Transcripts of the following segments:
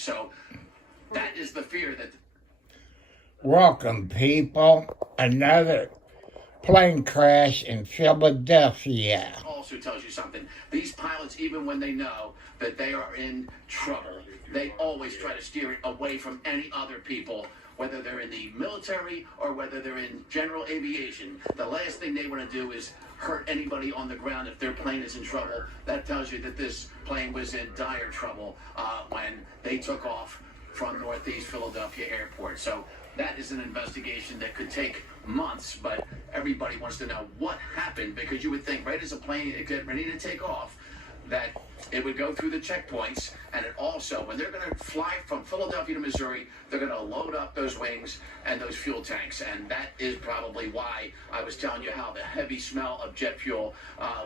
So that is the fear that... Welcome, people. Another plane crash in Philadelphia. Also tells you something. These pilots, even when they know that they are in trouble, they always try to steer it away from any other people, whether they're in the military or whether they're in general aviation. The last thing they want to do is hurt anybody on the ground if their plane is in trouble. That tells you that this plane was in dire trouble when they took off from Northeast Philadelphia Airport. So that is an investigation that could take months, but everybody wants to know what happened, because you would think right as a plane is ready to take off that it would go through the checkpoints, and it also, when they're going to fly from Philadelphia to Missouri, they're going to load up those wings and those fuel tanks, and that is probably why I was telling you how the heavy smell of jet fuel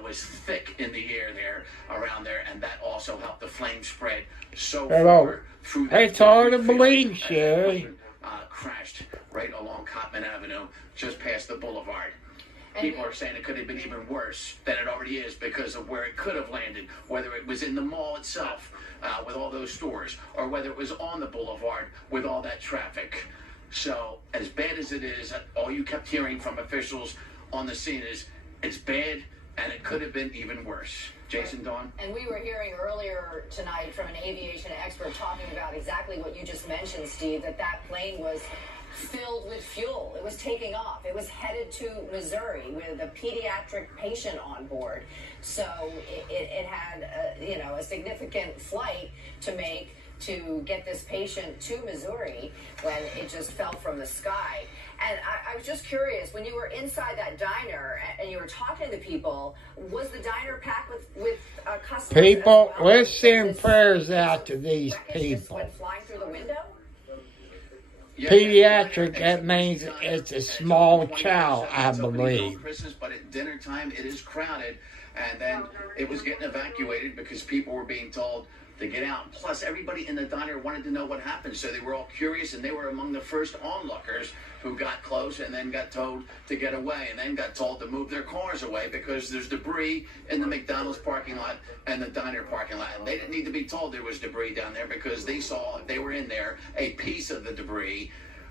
was thick in the air there, around there, and that also helped the flame spread so far through that. It's hard to believe, Sherry. Crashed right along Cottman Avenue, just past the boulevard. People are saying it could have been even worse than it already is because of where it could have landed, whether it was in the mall itself with all those stores, or whether it was on the boulevard with all that traffic. So as bad as it is, all you kept hearing from officials on the scene is it's bad and it could have been even worse. Jason, Dawn? And we were hearing earlier tonight from an aviation expert talking about exactly what you just mentioned, Steve, that plane was filled with fuel. It was taking off. It was headed to Missouri with a pediatric patient on board. So it had a significant flight to make to get this patient to Missouri when it just fell from the sky. And I was just curious, when you were inside that diner and you were talking to people, was the diner packed with customers? People, let's send prayers out to these people. Just went flying through the window? Yeah, Pediatric, that means it's a small child, I believe. Christmas, but at dinner time, it is crowded. And then it was getting evacuated because people were being told to get out. Plus, everybody in the diner wanted to know what happened, so they were all curious, and they were among the first onlookers who got close and then got told to get away, and then got told to move their cars away because there's debris in the McDonald's parking lot and the diner parking lot. And they didn't need to be told there was debris down there because they saw, if they were in there, a piece of the debris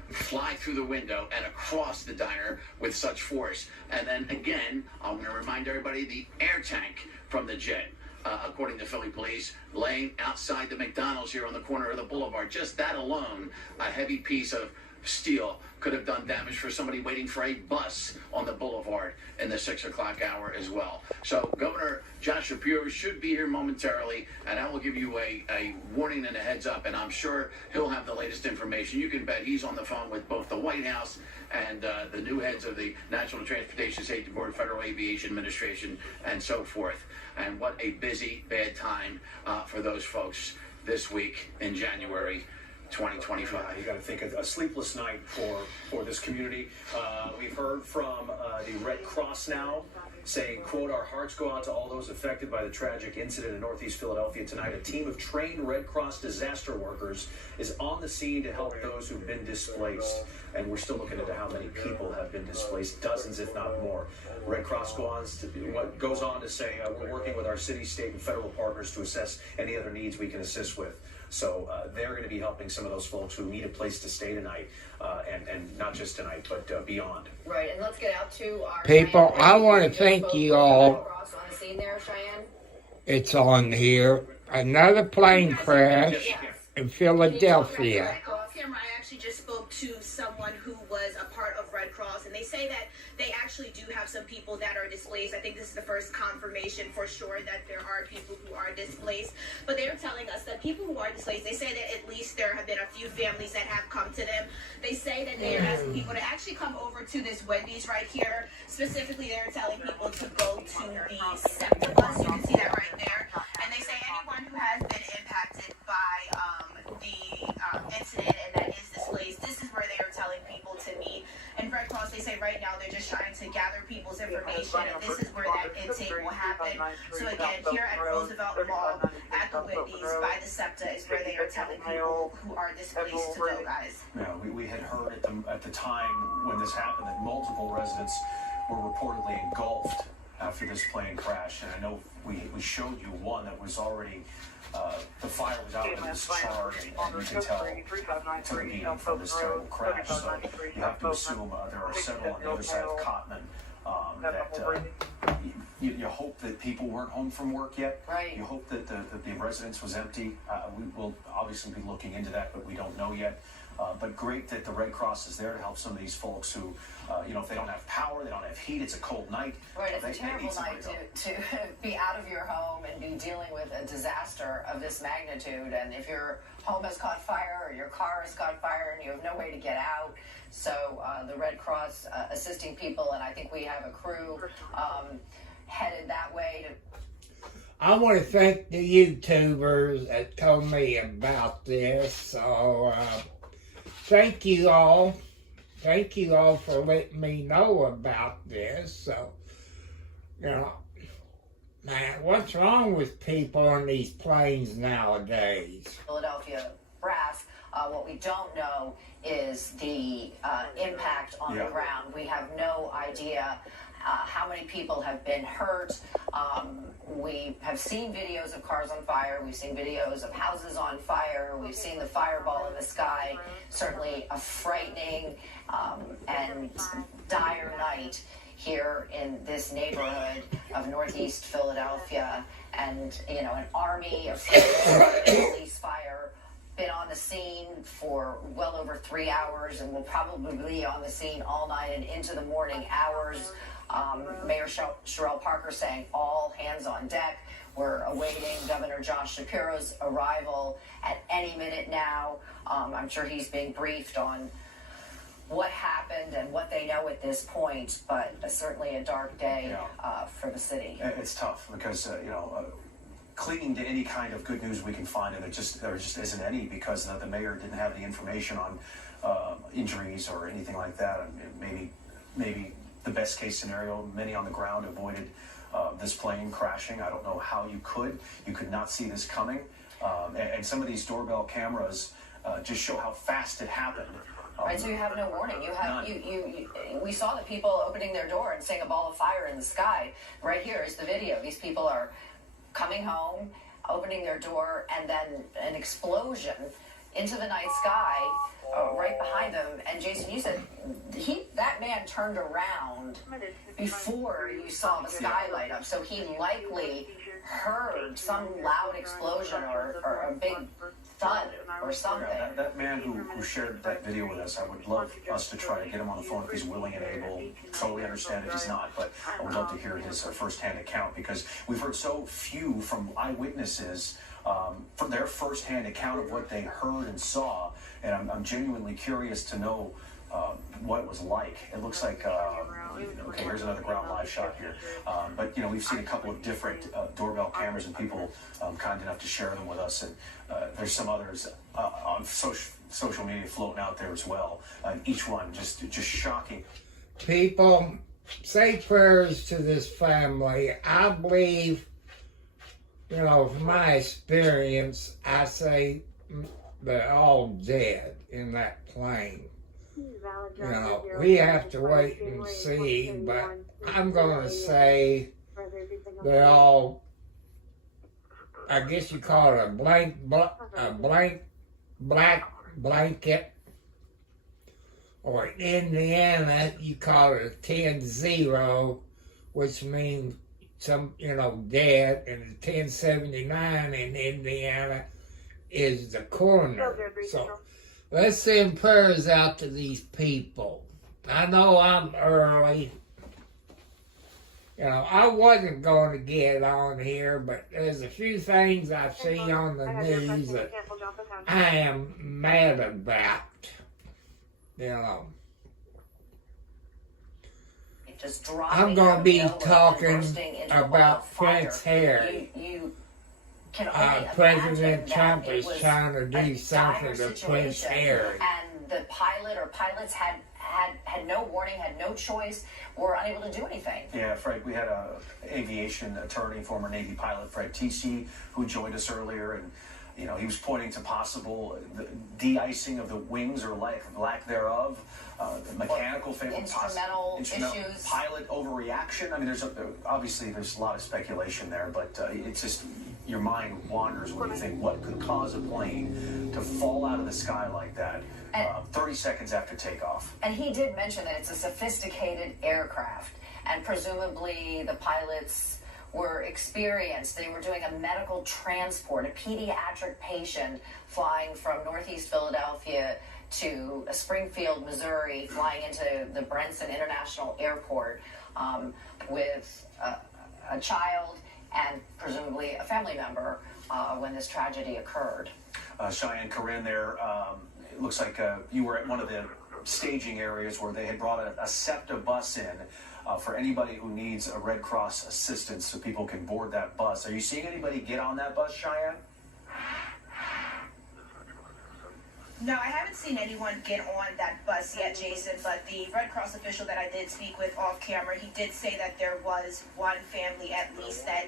fly through the window and across the diner with such force. And then again, I'm going to remind everybody, the air tank from the jet, according to Philly police, laying outside the McDonald's here on the corner of the boulevard. Just that alone, a heavy piece of steel could have done damage for somebody waiting for a bus on the boulevard in the 6 o'clock hour as well. So Governor Josh Shapiro should be here momentarily, and I will give you a warning and a heads up, and I'm sure he'll have the latest information. You can bet he's on the phone with both the White House and the new heads of the National Transportation Safety Board, Federal Aviation Administration, and so forth. And what a busy, bad time for those folks this week in January 2025. You got to think a sleepless night for this community. We've heard from the Red Cross now saying, quote, "Our hearts go out to all those affected by the tragic incident in Northeast Philadelphia tonight. A team of trained Red Cross disaster workers is on the scene to help those who've been displaced." And we're still looking into how many people have been displaced, dozens if not more. Red Cross goes on to say, we're working with our city, state, and federal partners to assess any other needs we can assist with. So they're going to be helping some of those folks who need a place to stay tonight, and not just tonight, but beyond. Right, and let's get out to our People, Cheyenne. I want to thank you all. On the scene there, Cheyenne. It's on here. Another plane crash in Philadelphia. I actually just spoke to someone who was a part of Red Cross, and they say that they actually do have some people that are displaced. I think this is the first confirmation for sure that there are people who are displaced. But they're telling us that people who are displaced, they say that at least there have been a few families that have come to them. They say that they are asking people to actually come over to this Wendy's right here. Specifically, they're telling people to go to the SEPTA bus. You can see that right there. And they say anyone who has been impacted by the incident and that is displaced, this is where they are telling people to meet. And Red Cross, they say right now they're just trying to gather people's information, and this is where that intake will happen. So again, here at Roosevelt Mall, at the Whitney's, by the SEPTA, is where they are telling people who are displaced to go, guys. Yeah, we had heard at the time when this happened that multiple residents were reportedly engulfed after this plane crash, and I know we showed you one that was already, the fire was out, it was charred, and you can tell it's a beating from this terrible crash. So you have to assume there are several on the other side of Cotman that you hope that people weren't home from work yet. Right. You hope that the residence was empty. We will obviously be looking into that, but we don't know yet. But great that the Red Cross is there to help some of these folks who, if they don't have power, they don't have heat, it's a cold night. Right, it's a terrible night to be out of your home and be dealing with a disaster of this magnitude. And if your home has caught fire or your car has caught fire and you have no way to get out, so the Red Cross assisting people, and I think we have a crew headed that way to. I want to thank the YouTubers that told me about this. So thank you all. Thank you all for letting me know about this. So, man, what's wrong with people on these planes nowadays? Philadelphia brass. What we don't know is the impact on the ground. We have no idea how many people have been hurt. We have seen videos of cars on fire. We've seen videos of houses on fire. We've seen the fireball in the sky. Certainly a frightening and dire night here in this neighborhood of Northeast Philadelphia. And, an army of police fire been on the scene for well over 3 hours and will probably be on the scene all night and into the morning hours. Mayor Sherrell Parker saying all hands on deck. We're awaiting Governor Josh Shapiro's arrival at any minute now. I'm sure he's being briefed on what happened and what they know at this point, but certainly a dark day for the city. It's tough because, clinging to any kind of good news we can find, and there just isn't any, because the mayor didn't have the information on injuries or anything like that. I mean, maybe the best case scenario, many on the ground avoided this plane crashing. I don't know how you could. You could not see this coming. And some of these doorbell cameras just show how fast it happened. Right, so you have no warning. We saw the people opening their door and seeing a ball of fire in the sky. Right here is the video. These people are coming home, opening their door, and then an explosion into the night sky right behind them. And Jason, you said that man turned around before you saw the sky light up, so he likely heard some loud explosion or a big thud or something. That man who shared that video with us, I would love us to try to get him on the phone if he's willing and able. Totally understand if he's not, but I would love to hear his firsthand account, because we've heard so few from eyewitnesses from their firsthand account of what they heard and saw, and I'm genuinely curious to know what it was like. It looks like, okay, here's another ground live shot here. But, we've seen a couple of different doorbell cameras, and people kind enough to share them with us. And there's some others on social media floating out there as well. Each one just shocking. People, say prayers to this family. I believe, from my experience, I say they're all dead in that plane. We have to wait and see, but I'm going to say they're all, I guess you call it a blank black blanket, or in Indiana you call it a 10-0, which means some, dead, and the 1079 in Indiana is the coroner. So let's send prayers out to these people. I know I'm early. I wasn't going to get on here, but there's a few things I see on the news that I am mad about. I'm going to be talking about Prince Harry. President Trump is trying to do something to Prince Harry. And the pilot or pilots had no warning, had no choice, were unable to do anything. Yeah, Fred, we had a aviation attorney, former Navy pilot Fred T.C., who joined us earlier, and You know, he was pointing to possible de-icing of the wings or lack thereof, mechanical failure, instrumental issues, pilot overreaction. I mean, obviously there's a lot of speculation there, but it's just your mind wanders when you think what could cause a plane to fall out of the sky like that 30 seconds after takeoff. And he did mention that it's a sophisticated aircraft, and presumably the pilots were experienced. They were doing a medical transport, a pediatric patient flying from Northeast Philadelphia to Springfield, Missouri, flying into the Branson International Airport with a child and presumably a family member when this tragedy occurred. Cheyenne, Corinne there, it looks like you were at one of the staging areas where they had brought a SEPTA bus in for anybody who needs a Red Cross assistance so people can board that bus. Are you seeing anybody get on that bus, Cheyenne? No, I haven't seen anyone get on that bus yet, Jason, but the Red Cross official that I did speak with off camera, he did say that there was one family at least that...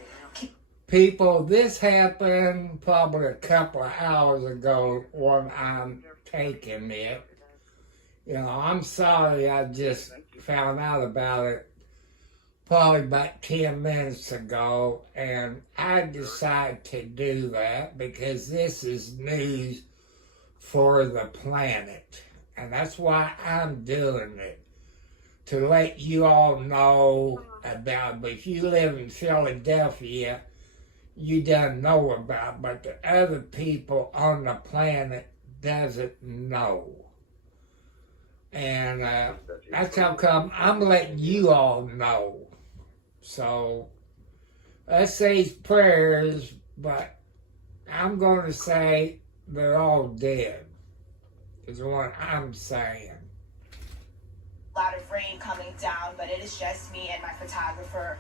People, this happened probably a couple of hours ago when I'm taking it. You know, I'm sorry I just found out about it probably about 10 minutes ago, and I decided to do that because this is news for the planet, and that's why I'm doing it, to let you all know about it. But if you live in Philadelphia, you don't know about it, but the other people on the planet doesn't know. And that's how come I'm letting you all know. So let's say prayers, but I'm going to say they're all dead, is what I'm saying. A lot of rain coming down, but it is just me and my photographer,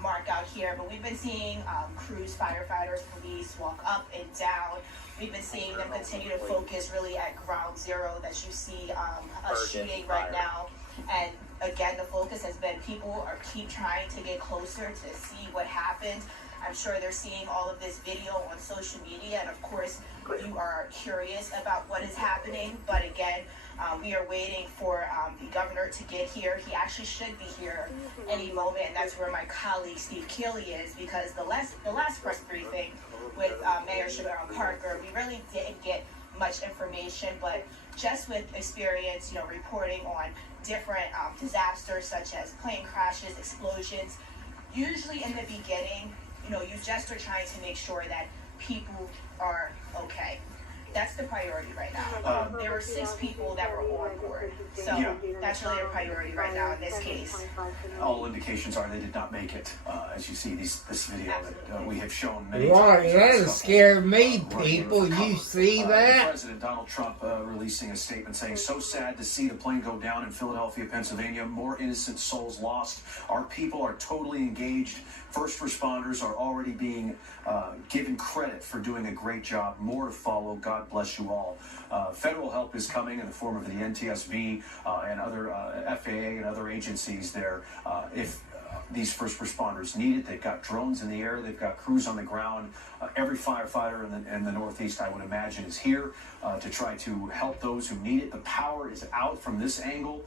Mark, out here. But we've been seeing crews, firefighters, police walk up and down. We've been seeing them continue to focus really at ground zero that you see us shooting right now. And again, the focus has been people keep trying to get closer to see what happened. I'm sure they're seeing all of this video on social media, and of course, you are curious about what is happening. But again, we are waiting for the governor to get here. He actually should be here any moment, and that's where my colleague Steve Keeley is, because the last press briefing with Mayor Sharon Parker, we really didn't get much information, but just with experience, reporting on different disasters such as plane crashes, explosions, usually in the beginning, you just are trying to make sure that people are okay. That's the priority right now. There were 6 people that were on board, so that's really a priority right now in this case. All indications are they did not make it, as you see this video that we have shown many times. Right, that scared me, people. You see that? President Donald Trump releasing a statement saying, "So sad to see the plane go down in Philadelphia, Pennsylvania. More innocent souls lost. Our people are totally engaged. First responders are already being given credit for doing a great job. More to follow. God bless you all." Federal help is coming in the form of the NTSB and other FAA and other agencies there. If these first responders need it, they've got drones in the air, they've got crews on the ground. Every firefighter in the Northeast, I would imagine, is here to try to help those who need it. The power is out from this angle.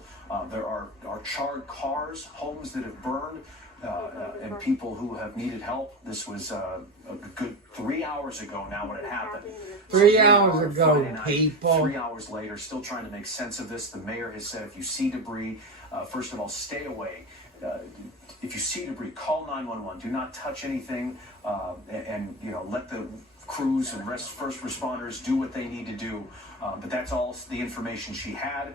There are charred cars, homes that have burned. And people who have needed help. This was a good 3 hours ago now when it happened. 3 hours ago, people. 3 hours later, still trying to make sense of this. The mayor has said if you see debris, first of all, stay away. If you see debris, call 911. Do not touch anything, and let the crews and first responders do what they need to do. But that's all the information she had.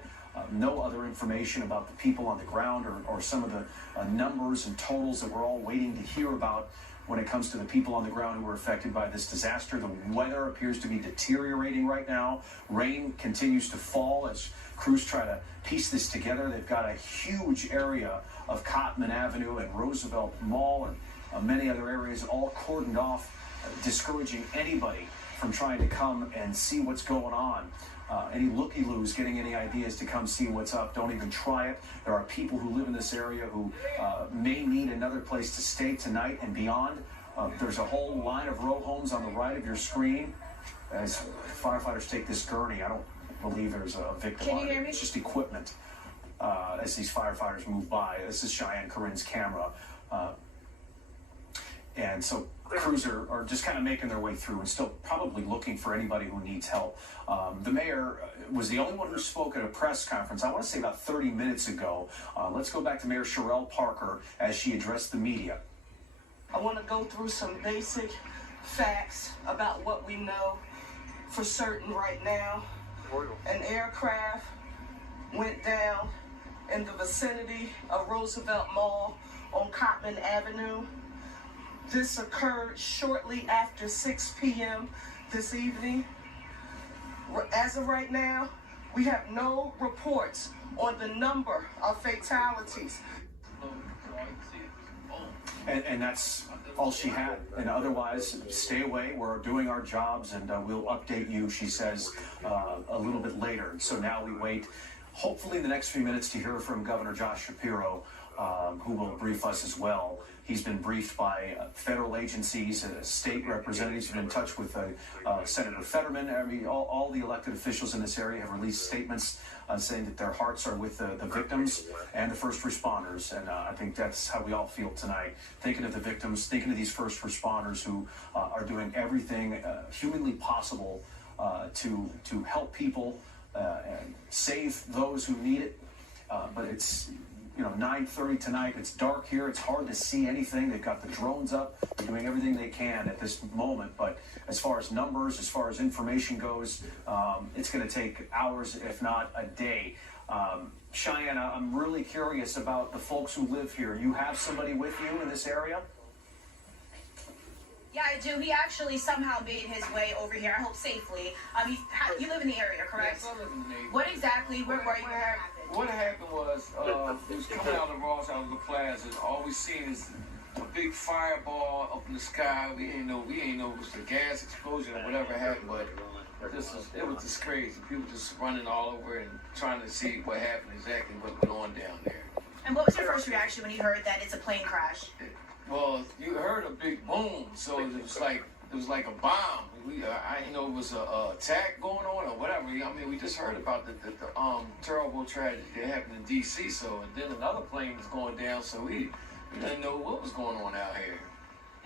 No other information about the people on the ground or some of the numbers and totals that we're all waiting to hear about when it comes to the people on the ground who were affected by this disaster. The weather appears to be deteriorating right now. Rain continues to fall as crews try to piece this together. They've got a huge area of Cotman Avenue and Roosevelt Mall and many other areas all cordoned off, discouraging anybody from trying to come and see what's going on. Any looky-loos getting any ideas to come see what's up, don't even try it. There are people who live in this area who may need another place to stay tonight and beyond. There's a whole line of row homes on the right of your screen. as firefighters take this gurney, I don't believe there's a victim. Can you hear me? It's just equipment as these firefighters move by. This is Cheyenne Corinne's camera. And so crews are just kind of making their way through and still probably looking for anybody who needs help. The mayor was the only one who spoke at a press conference, I want to say about 30 minutes ago. Let's go back to Mayor Sherelle Parker as she addressed the media. I want to go through some basic facts about what we know for certain right now. An aircraft went down in the vicinity of Roosevelt Mall on Cottman Avenue. This occurred shortly after 6 p.m. this evening. As of right now, we have no reports on the number of fatalities. And that's all she had. And otherwise, stay away. We're doing our jobs, and we'll update you, she says, a little bit later. So now we wait, hopefully in the next few minutes, to hear from Governor Josh Shapiro, who will brief us as well. He's been briefed by federal agencies, state representatives, have been in touch with Senator Fetterman. I mean, all the elected officials in this area have released statements saying that their hearts are with the victims and the first responders. And I think that's how we all feel tonight, thinking of the victims, thinking of these first responders who are doing everything humanly possible to help people and save those who need it. But it's 9:30 tonight. It's dark here. It's hard to see anything. They've got the drones up. They're doing everything they can at this moment. But as far as numbers, as far as information goes, it's going to take hours, if not a day. Cheyenne, I'm really curious about the folks who live here. You have somebody with you in this area? Yeah, I do. He actually somehow made his way over here, I hope safely. You live in the area, correct? Yes, I live in the neighborhood. What exactly, where were you? What happened was, he was coming out of Ross, out of the plaza, and all we seen is a big fireball up in the sky. We ain't know it was a gas explosion or whatever happened, but it was just crazy. People just running all over and trying to see what happened, exactly what went on down there. And what was your first reaction when you heard that it's a plane crash? Well, you heard a big boom, so it was like a bomb. I didn't know it was a attack going on or whatever. I mean, we just heard about the terrible tragedy that happened in D.C. So, and then another plane was going down, so we didn't know what was going on out here.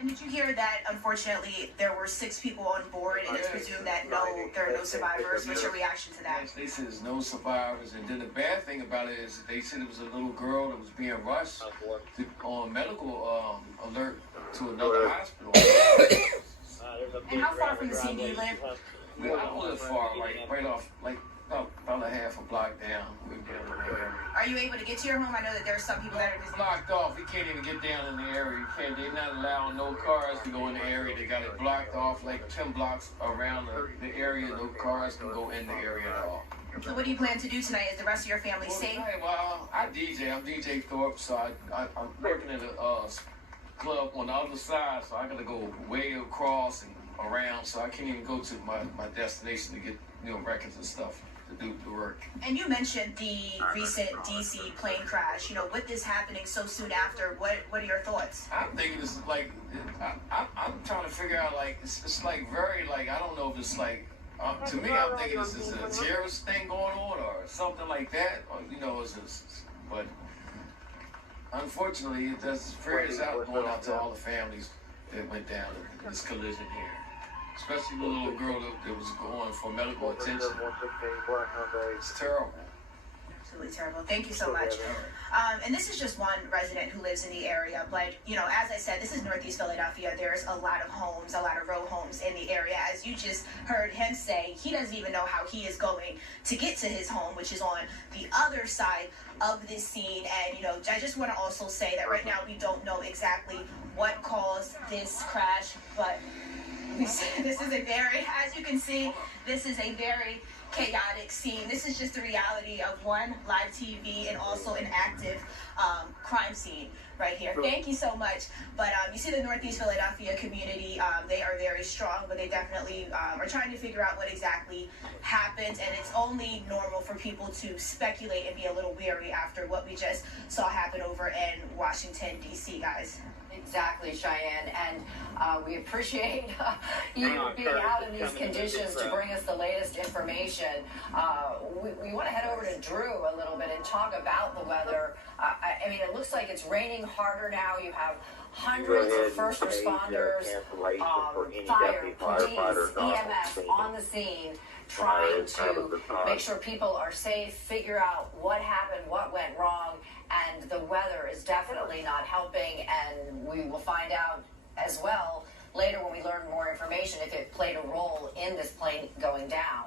And did you hear that, unfortunately, there were 6 people on board, and it's presumed that there are no survivors? What's your reaction to that? Yes, they said there's no survivors, and then the bad thing about it is they said it was a little girl that was being rushed on medical alert to another hospital. And how far from the scene do you live? I don't live far, right off, about a half a block down. Are you able to get to your home? I know that there are some people that are just blocked off. We can't even get down in the area. They're not allowing no cars to go in the area. They got it blocked off like 10 blocks around the area. No cars can go in the area at all. So what do you plan to do tonight? Is the rest of your family safe? Well, I DJ. I'm DJ Thorpe, so I'm working at a club on the other side, so I gotta go way across and around, so I can't even go to my destination to get records and stuff to do the work. And you mentioned the recent DC plane crash. With this happening so soon after, what are your thoughts? I'm thinking this is like I'm trying to figure out it's like very I don't know if it's to me I'm thinking this is a terrorist thing going on or something like that, or but unfortunately there's prayers going out to all the families that went down in this collision here. Especially the little girl that was going for medical attention. It's terrible. Absolutely terrible. Thank you so much. And this is just one resident who lives in the area, but as I said, this is Northeast Philadelphia. There's a lot of homes, a lot of row homes in the area. As you just heard him say, he doesn't even know how he is going to get to his home, which is on the other side of this scene. And I just want to also say that right now we don't know exactly what caused this crash, but this is as you can see, this is a very chaotic scene. This is just the reality of one live TV and also an active crime scene right here. Thank you so much. But you see the Northeast Philadelphia community, they are very strong, but they definitely are trying to figure out what exactly happened. happened, and it's only normal for people to speculate and be a little weary after what we just saw happen over in Washington, D.C., guys. Exactly, Cheyenne, and we appreciate you being out in these conditions to bring us the latest information. We want to head over to Drew a little bit and talk about the weather. I mean, it looks like it's raining harder now. You have hundreds of first responders, fire, police, EMS on the scene, trying to make sure people are safe, figure out what happened, what went wrong. And the weather is definitely not helping, and we will find out as well later when we learn more information if it played a role in this plane going down.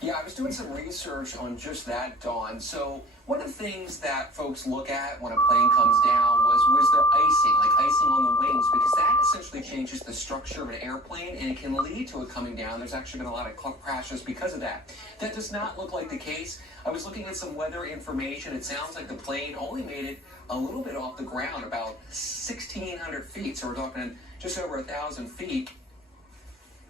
Yeah, I was doing some research on just that, Dawn. So one of the things that folks look at when a plane comes down was there icing, like icing on the wings, because that essentially changes the structure of an airplane, and it can lead to it coming down. There's actually been a lot of crashes because of that. That does not look like the case. I was looking at some weather information. It sounds like the plane only made it a little bit off the ground, about 1,600 feet. So we're talking just over 1,000 feet.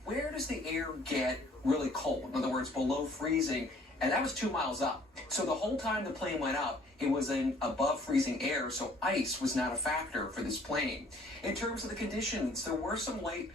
Where does the air get really cold? In other words, below freezing. And that was 2 miles up. So the whole time the plane went up, it was in above freezing air, so ice was not a factor for this plane. In terms of the conditions, there were some light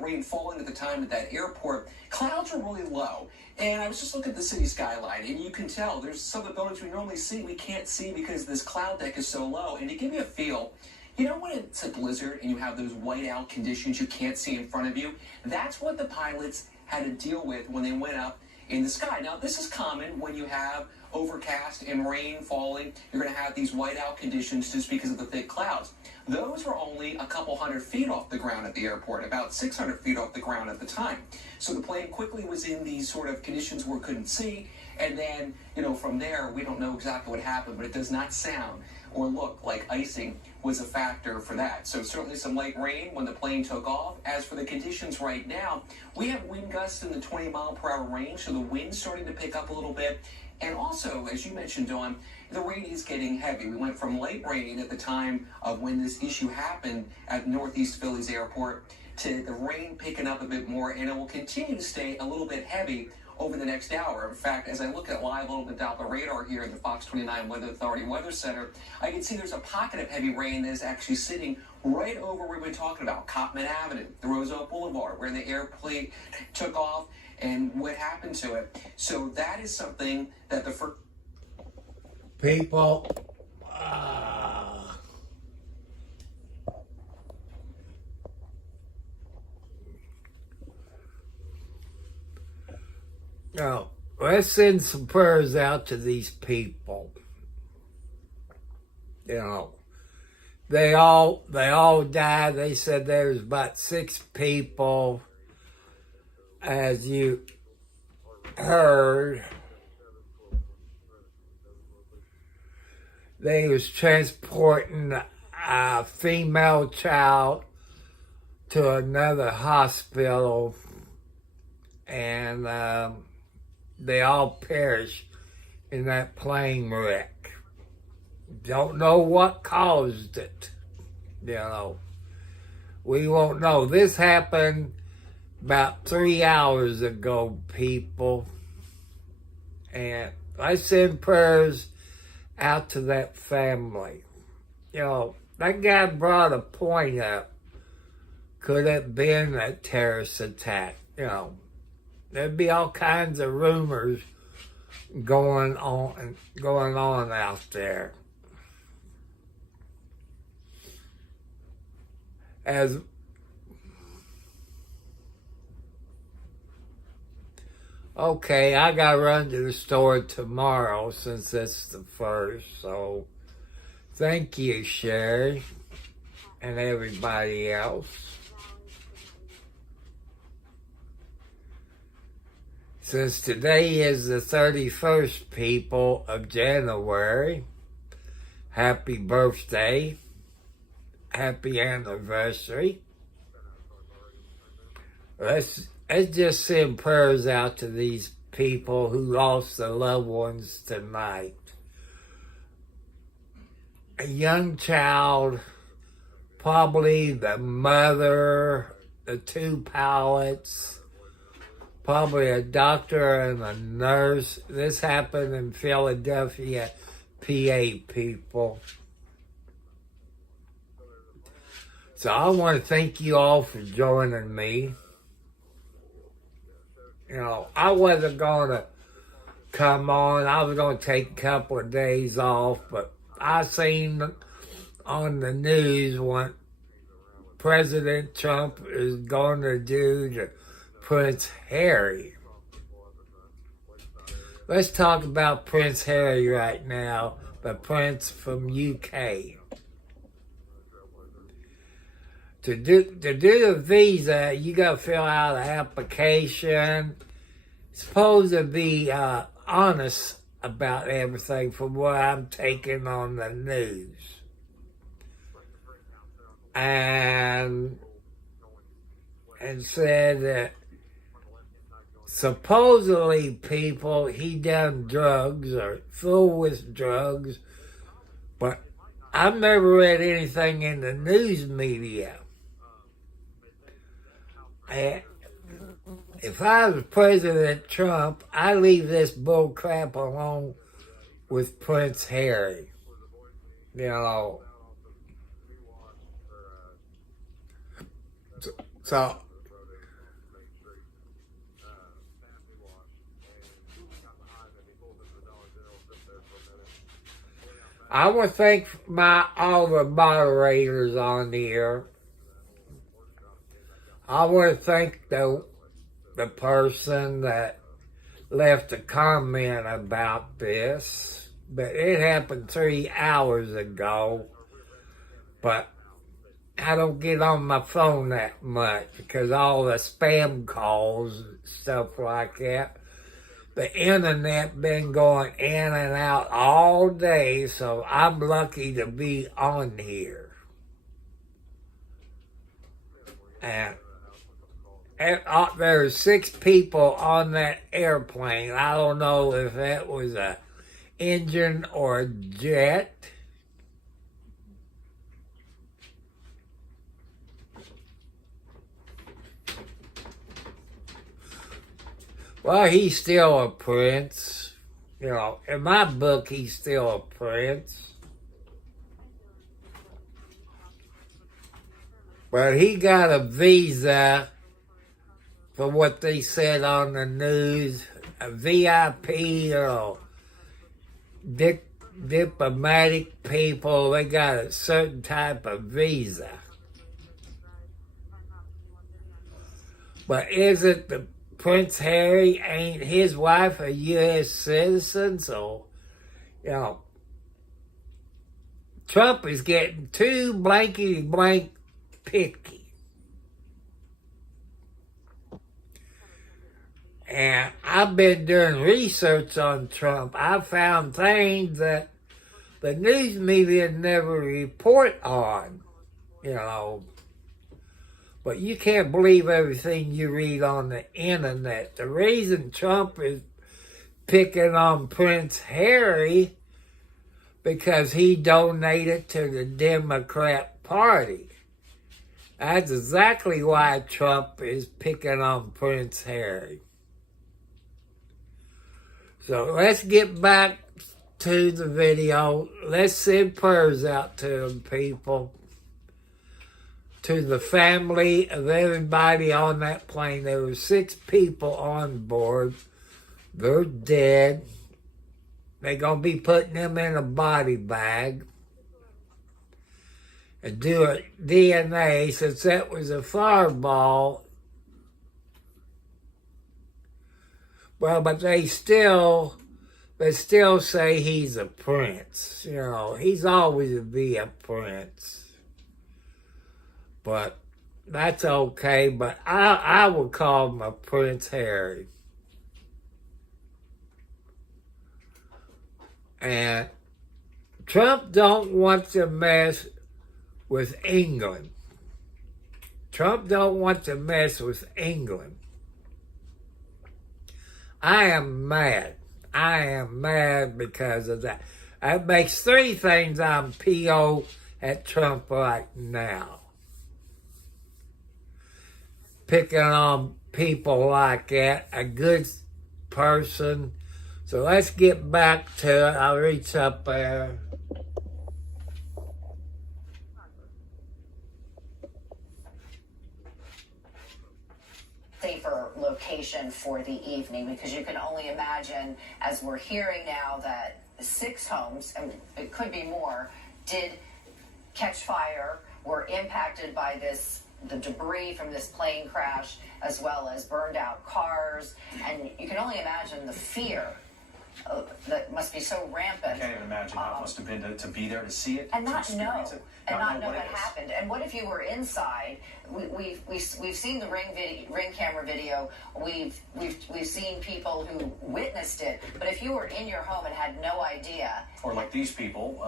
rain falling at the time at that airport. Clouds were really low. And I was just looking at the city skyline, and you can tell there's some of the buildings we normally see we can't see because this cloud deck is so low. And to give you a feel, you know when it's a blizzard and you have those whiteout conditions you can't see in front of you? That's what the pilots had to deal with when they went up in the sky. Now, this is common when you have overcast and rain falling. You're going to have these whiteout conditions just because of the thick clouds. Those were only a couple hundred feet off the ground at the airport, about 600 feet off the ground at the time. So the plane quickly was in these sort of conditions where it couldn't see. And then, from there, we don't know exactly what happened, but it does not sound or look like icing was a factor for that. So certainly some light rain when the plane took off. As for the conditions right now, we have wind gusts in the 20-mile-per-hour range, so the wind's starting to pick up a little bit. And also, as you mentioned, Dawn, the rain is getting heavy. We went from light rain at the time of when this issue happened at Northeast Philly's airport to the rain picking up a bit more, and it will continue to stay a little bit heavy over the next hour. In fact, as I look at live over the Doppler radar here at the Fox 29 Weather Authority Weather Center, I can see there's a pocket of heavy rain that is actually sitting right over where we've been talking about, Cottman Avenue, the Roosevelt Boulevard, where the airplane took off and what happened to it. So that is something that the first people, now, let's send some prayers out to these people. They all died. They said there was about 6 people, as you heard. They was transporting a female child to another hospital, and they all perished in that plane wreck. Don't know what caused it. We won't know. This happened about 3 hours ago, people. And I send prayers out to that family. That guy brought a point up. Could it have been a terrorist attack? There'd be all kinds of rumors going on out there. Okay, I gotta run to the store tomorrow since it's the 1st, so thank you, Sherry, and everybody else. Since today is the 31st, people, of January, happy birthday, happy anniversary. Let's just send prayers out to these people who lost their loved ones tonight. A young child, probably the mother, the 2 pilots, probably a doctor and a nurse. This happened in Philadelphia, PA, people. So I want to thank you all for joining me. You know, I wasn't going to come on. I was going to take a couple of days off, but I seen on the news what President Trump is going to do to Prince Harry. Let's talk about Prince Harry right now, the Prince from UK. To do a visa, you got to fill out an application. It's supposed to be honest about everything from what I'm taking on the news. And said that supposedly people, he done drugs or fooled with drugs, but I've never read anything in the news media. If I was President Trump, I'd leave this bull crap alone with Prince Harry. You know. So I want to thank all the moderators on here. I want to thank the person that left a comment about this, but it happened 3 hours ago. But I don't get on my phone that much because all the spam calls and stuff like that. The internet been going in and out all day, so I'm lucky to be on here. And there were 6 people on that airplane. I don't know if that was a engine or a jet. Well, he's still a prince. You know, in my book, he's still a prince. But he got a visa for what they said on the news, a VIP or diplomatic people, they got a certain type of visa. But is it the Prince Harry, ain't his wife a U.S. citizen? So, you know, Trump is getting too blankety blank picky. And I've been doing research on Trump. I found things that the news media never report on, you know. But you can't believe everything you read on the internet. The reason Trump is picking on Prince Harry because he donated to the Democrat Party. That's exactly why Trump is picking on Prince Harry. So let's get back to the video. Let's send prayers out to them, people. To the family of everybody on that plane. There were 6 people on board. They're dead. They're going to be putting them in a body bag and do a DNA, since that was a fireball. Well, but they still say he's a prince. You know, he's always to be a prince. But that's okay. But I would call him a Prince Harry. And Trump don't want to mess with England. Trump don't want to mess with England. I am mad. I am mad because of that. That makes 3 things I'm P.O. at Trump right now. Picking on people like that, a good person. So let's get back to it. I'll reach up there. Safer location for the evening, because you can only imagine, as we're hearing now, that 6 homes, and it could be more, did catch fire, were impacted by the debris from this plane crash, as well as burned out cars, and you can only imagine the fear that must be so rampant. I can't even imagine how it must have been to be there to see it and to not know experience it, and not know what what it is. happened. And what if you were inside? We've seen the ring camera video. We've seen people who witnessed it. But if you were in your home and had no idea, Or like these people,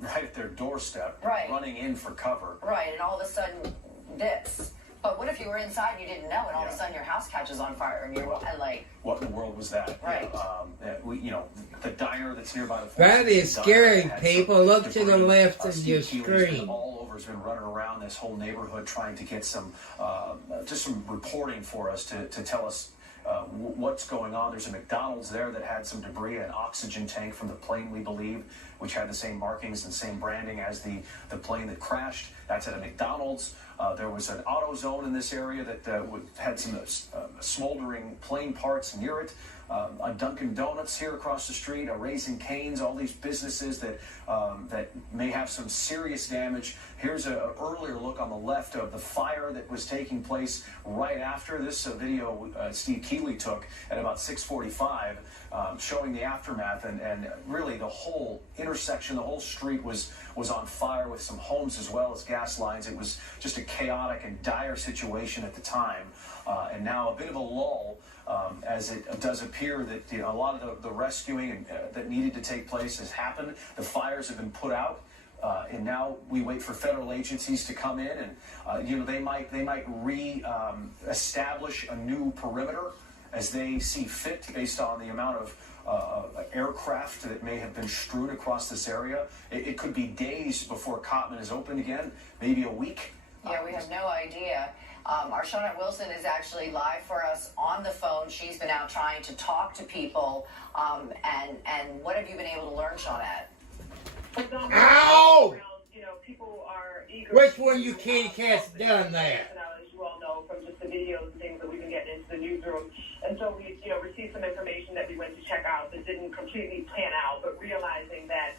right at their doorstep, Right. running in for cover. right, and all of a sudden this. But what if you were inside and you didn't know, and all of a Yeah. sudden your house catches on fire, and you're like, What in the world was that? Right. The diner that's nearby the That is diner scary, had some people. Look to the debris. left of Steve your Keeley's been screen. all over, has been running around this whole neighborhood trying to get some reporting for us to tell us what's going on. There's a McDonald's there that had some debris, an oxygen tank from the plane, we believe, which had the same markings and same branding as the plane that crashed. That's at a McDonald's. There was an AutoZone in this area that had some smoldering plane parts near it. A Dunkin' Donuts here across the street, a Raising Cane's, all these businesses that may have some serious damage. Here's an earlier look on the left of the fire that was taking place right after this video Steve Keeley took at about 6:45, showing the aftermath, and really the whole intersection, the whole street was on fire, with some homes as well as gas lines. It was just a chaotic and dire situation at the time, and now a bit of a lull. As it does appear that a lot of the rescuing that needed to take place has happened. The fires have been put out, and now we wait for federal agencies to come in, and they might establish a new perimeter as they see fit, based on the amount of aircraft that may have been strewn across this area. It could be days before Cottman is open again, maybe a week. yeah, we have no idea. Our Shawnette Wilson is actually live for us on the phone. She's been out trying to talk to people. And what have you been able to learn, Shawnette? Ow! People are eager. Which one you kitty cats done that? As you all know from just the videos and things that we've been getting into the newsroom. And so we, received some information that we went to check out that didn't completely pan out, but realizing that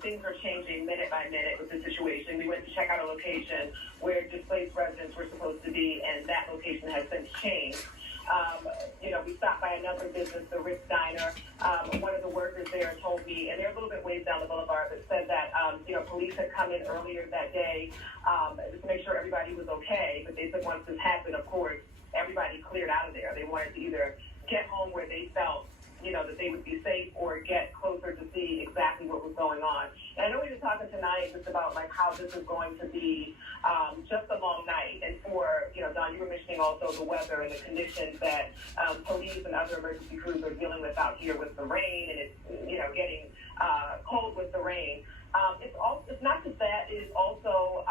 things are changing minute by minute with the situation. We went to check out a location where displaced residents were supposed to be, and that location has since changed. We stopped by another business, the Ritz Diner. One of the workers there told me, and they're a little bit ways down the boulevard, but said that, police had come in earlier that day just to make sure everybody was okay. But they said once this happened, of course, everybody cleared out of there. They wanted to either get home where they felt, that they would be safe, or get closer to see exactly what was going on. And I know we were talking tonight just about how this is going to be just a long night. And for, Don, you were mentioning also the weather and the conditions that police and other emergency crews are dealing with out here with the rain, and it's, getting cold with the rain. It's not just that, it is also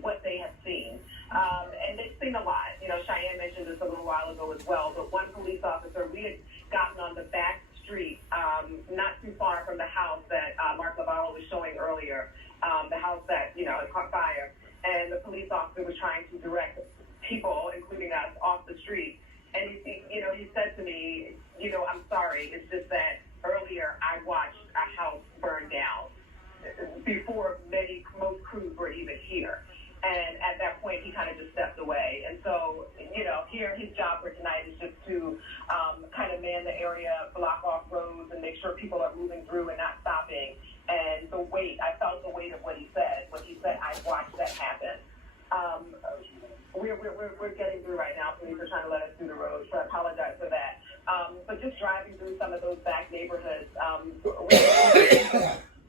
what they have seen. And they've seen a lot. Cheyenne mentioned this a little while ago as well, but one police officer, we had gotten on the back street, not too far from the house that Mark Lavarro was showing earlier, the house that, had caught fire. And the police officer was trying to direct people, including us, off the street. And he said to me, I'm sorry, it's just that earlier I watched a house burn down before most crews were even here. And at that point, he kind of just stepped away. And so, here his job for tonight is just to kind of man the area, block off roads, and make sure people are moving through and not stopping. And the weight, I felt the weight of what he said. When he said, I watched that happen. We're getting through right now. Police are trying to let us through the road, so I apologize for that. But just driving through some of those back neighborhoods,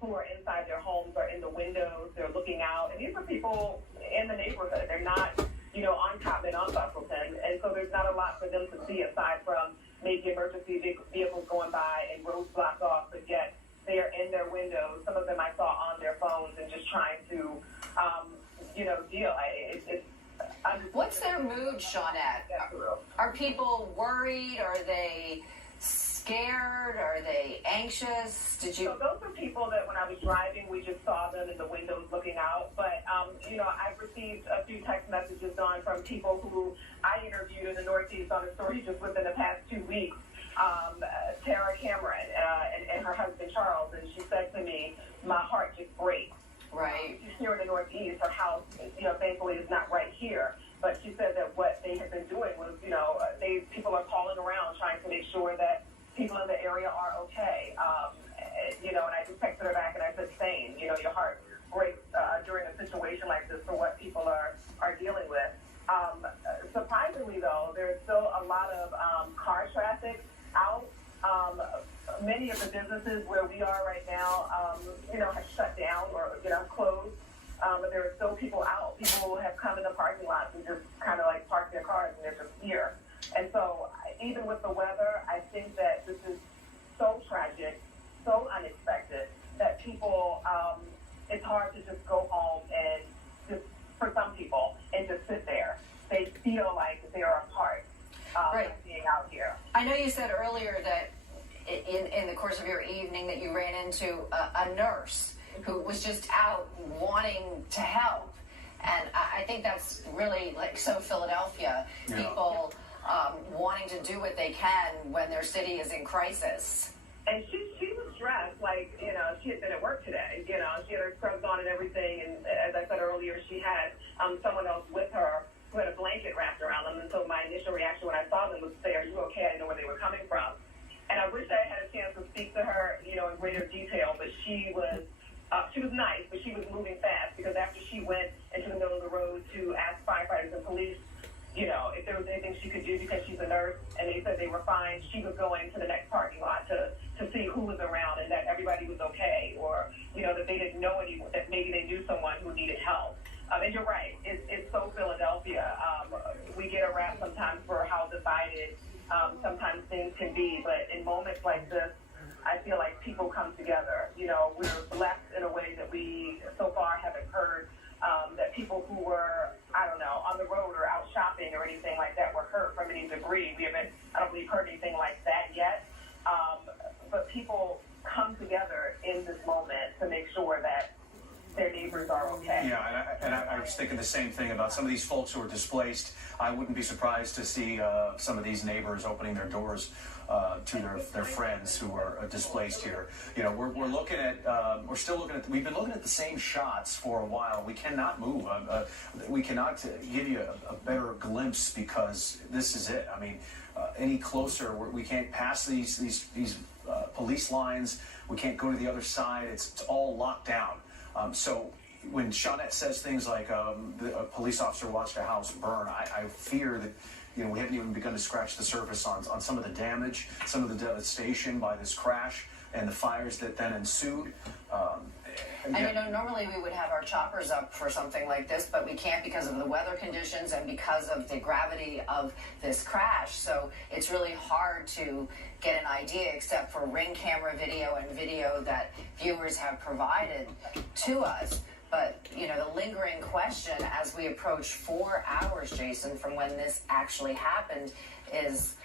who are inside their homes are in the windows, they're looking out, and these are people in the neighborhood. They're not, on Cottman, on Bustleton, and so there's not a lot for them to see aside from maybe emergency vehicles going by and roads blocked off, but yet they're in their windows. Some of them I saw on their phones and just trying to, deal. What's their mood, Shawnette? Are scared? Are they anxious? Did you? So those are people that when I was driving, we just saw them in the windows looking out. But, I've received a few text messages from people who I interviewed in the Northeast on a story just within the past 2 weeks. Tara Cameron and her husband Charles, and she said to me, my heart just breaks. Right. She's here in the Northeast. Her house, thankfully is not right here. But she said that what they have been doing was, people are calling around trying to make sure that people in the area are okay. And I just texted her back and I said, same. Your heart breaks during a situation like this for what people are dealing with. Surprisingly, though, there's still a lot of car traffic out. Many of the businesses where we are right now, have shut down or, closed. But there are still people out. People have come in the parking lots and just kind of like parked their cars and they're just here. And so even with the weather, I think that this is so tragic, so unexpected that people, it's hard to just go home and just, for some people, and just sit there. They feel like they're a part Right. of being out here. I know you said earlier that in the course of your evening that you ran into a nurse who was just out wanting to help. And I think that's really like so Philadelphia. Yeah. People wanting to do what they can when their city is in crisis. And she was dressed like, she had been at work today. She had her scrubs on and everything. And as I said earlier, she had someone else with her who had a blanket wrapped around them. And so my initial reaction when I saw them was to say, are you okay? I didn't know where they were coming from. And I wish I had a chance to speak to her, in greater detail. But she was nice, but she was moving fast because after she went into the middle of the road to ask firefighters and police, if there was anything she could do because she's a nurse, and they said they were fine, she was going to the next parking lot to see who was around and that everybody was okay, or, that they didn't know anyone, that maybe they knew someone who needed help. And you're right, it's so Philadelphia. We get a rap sometimes for how divided sometimes things can be, but in moments like this, I feel like people come together. We're blessed in a way that we so far haven't heard that people who were, on the road or out shopping or anything like that were hurt from any debris. We haven't, I don't believe, heard anything like that yet. But people come together in this moment to make sure that their neighbors are okay. Yeah, and I was thinking the same thing about some of these folks who are displaced. I wouldn't be surprised to see some of these neighbors opening their doors to their friends who are displaced here. We're looking at, we've been looking at the same shots for a while. We cannot move. We cannot give you a better glimpse because this is it. I mean, any closer, we can't pass these police lines. We can't go to the other side. It's all locked down. So when Shawnette says things like a police officer watched a house burn, I fear that we haven't even begun to scratch the surface on some of the damage, some of the devastation by this crash and the fires that then ensued. And normally we would have our choppers up for something like this, but we can't because of the weather conditions and because of the gravity of this crash. So it's really hard to get an idea except for ring camera video and video that viewers have provided to us. But, the lingering question as we approach 4 hours, Jason, from when this actually happened is,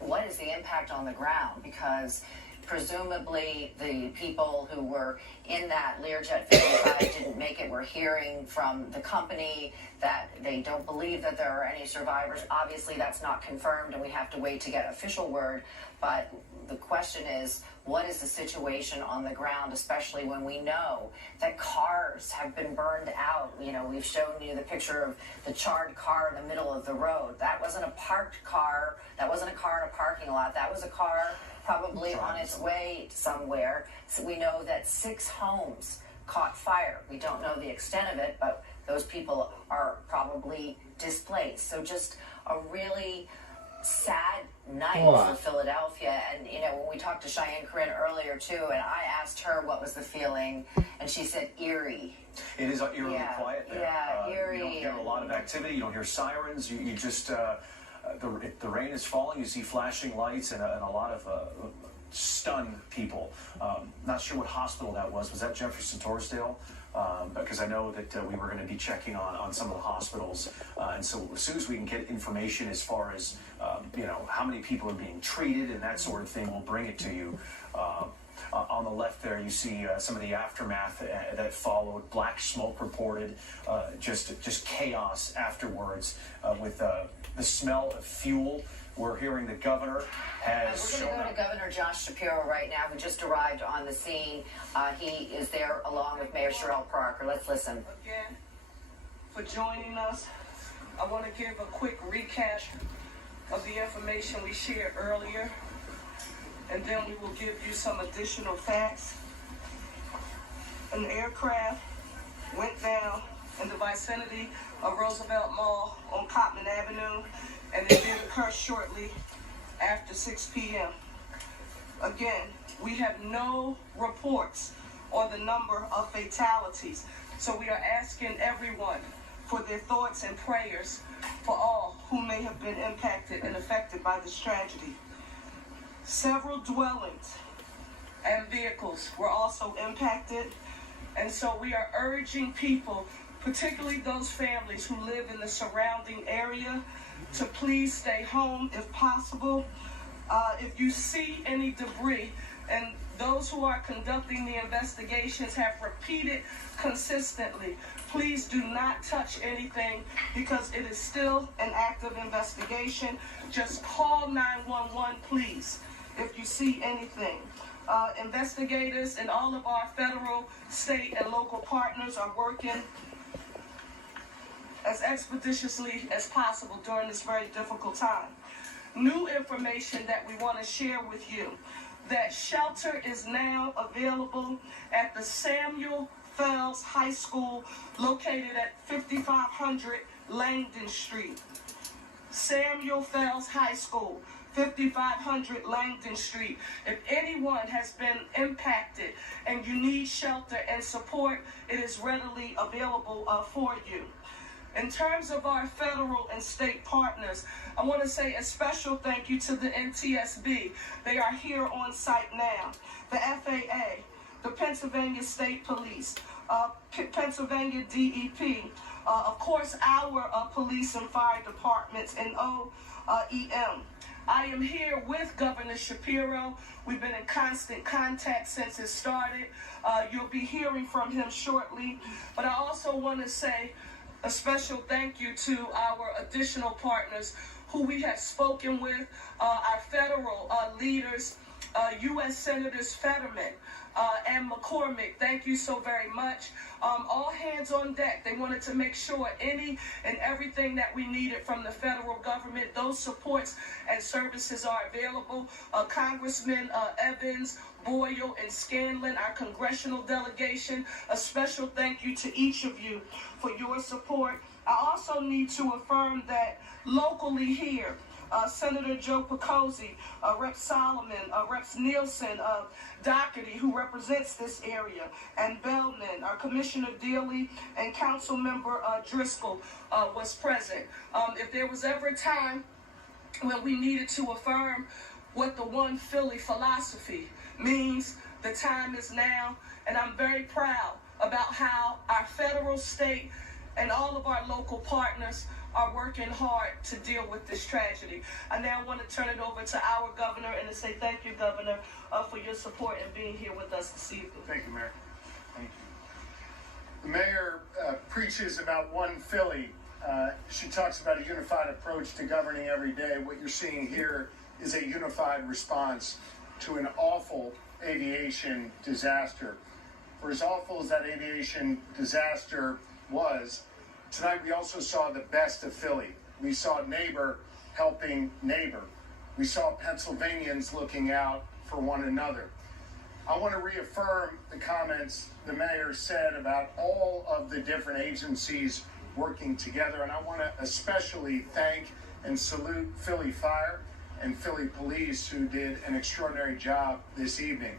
what is the impact on the ground? Because presumably the people who were in that Learjet 55 didn't make it. We're hearing from the company that they don't believe that there are any survivors. Obviously, that's not confirmed, and we have to wait to get official word. But the question is, what is the situation on the ground, especially when we know that cars have been burned out? We've shown you the picture of the charred car in the middle of the road. That wasn't a parked car. That wasn't a car in a parking lot. That was a car probably on its way somewhere. So we know that 6 homes caught fire. We don't know the extent of it, but those people are probably displaced. So just a really sad night for Philadelphia. And when we talked to Cheyenne Corinne earlier too, and I asked her what was the feeling, and she said eerie. It is eerily quiet there. Yeah, eerie. You don't hear a lot of activity. You don't hear sirens. You just the rain is falling. You see flashing lights and a lot of stun people. Not sure what hospital that was. Was that Jefferson Torresdale? Because I know that we were going to be checking on some of the hospitals. And so as soon as we can get information as far as, how many people are being treated and that sort of thing, we'll bring it to you. On the left there, you see some of the aftermath that followed. Black smoke reported, just chaos afterwards with the smell of fuel. We're hearing the governor has We're going to go to Governor Josh Shapiro right now, who just arrived on the scene. He is there along with Mayor Sherelle Parker. Let's listen. Again, for joining us, I want to give a quick recap of the information we shared earlier, and then we will give you some additional facts. An aircraft went down in the vicinity of Roosevelt Mall on Cottman Avenue, and it did occur shortly after 6 p.m. Again, we have no reports on the number of fatalities, so we are asking everyone for their thoughts and prayers for all who may have been impacted and affected by this tragedy. Several dwellings and vehicles were also impacted, and so we are urging people, particularly those families who live in the surrounding area, to please stay home if possible. If you see any debris, and those who are conducting the investigations have repeated consistently, please do not touch anything because it is still an active investigation. Just call 911, please, if you see anything. Investigators and all of our federal, state, and local partners are working as expeditiously as possible during this very difficult time. New information that we want to share with you, that shelter is now available at the Samuel Fells High School located at 5500 Langdon Street. Samuel Fells High School, 5500 Langdon Street. If anyone has been impacted and you need shelter and support, it is readily available for you. In terms of our federal and state partners, I want to say a special thank you to the NTSB. They are here on site now. The FAA, the Pennsylvania State Police, Pennsylvania DEP, of course our police and fire departments, and OEM. I am here with Governor Shapiro. We've been in constant contact since it started. You'll be hearing from him shortly. But I also want to say a special thank you to our additional partners who we have spoken with, our federal leaders, U.S. Senators Fetterman and McCormick. Thank you so very much. All hands on deck. They wanted to make sure any and everything that we needed from the federal government, those supports and services are available. Congressman Evans, Boyle, and Scanlon, our congressional delegation, a special thank you to each of you for your support. I also need to affirm that locally here, Senator Joe Picozzi, Rep. Solomon, Reps. Nielsen, Doherty, who represents this area, and Bellman, Commissioner Dealey, and Councilmember Driscoll was present. If there was ever a time when we needed to affirm what the One Philly philosophy means, the time is now, and I'm very proud about how our federal, state, and all of our local partners are working hard to deal with this tragedy. I now want to turn it over to our governor and to say thank you, Governor, for your support and being here with us this evening. Thank you, Mayor. Thank you. The mayor preaches about One Philly. She talks about a unified approach to governing every day. What you're seeing here is a unified response to an awful aviation disaster. For as awful as that aviation disaster was, tonight we also saw the best of Philly. We saw neighbor helping neighbor. We saw Pennsylvanians looking out for one another. I want to reaffirm the comments the mayor said about all of the different agencies working together, and I want to especially thank and salute Philly Fire and Philly Police, who did an extraordinary job this evening.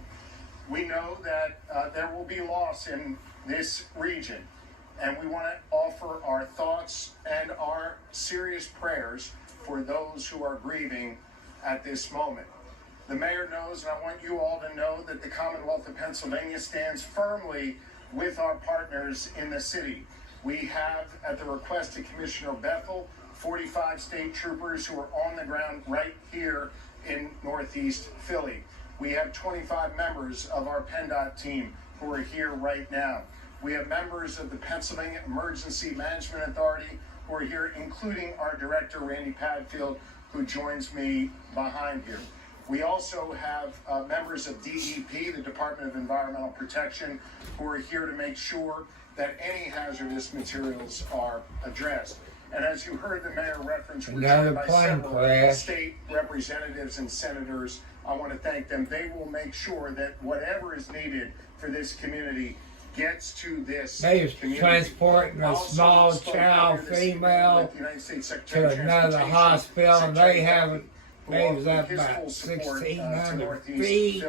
We know that there will be loss in this region, and we want to offer our thoughts and our serious prayers for those who are grieving at this moment. The mayor knows, and I want you all to know, that the Commonwealth of Pennsylvania stands firmly with our partners in the city. We have, at the request of Commissioner Bethel, 45 state troopers who are on the ground right here in Northeast Philly. We have 25 members of our PennDOT team who are here right now. We have members of the Pennsylvania Emergency Management Authority who are here, including our director, Randy Padfield, who joins me behind here. We also have members of DEP, the Department of Environmental Protection, who are here to make sure that any hazardous materials are addressed. And as you heard the mayor reference, we're joined by several state representatives and senators. I want to thank them. They will make sure that whatever is needed for this community gets to this community. Transporting a small child female to another hospital, and they haven't. They was up about 1,600 feet.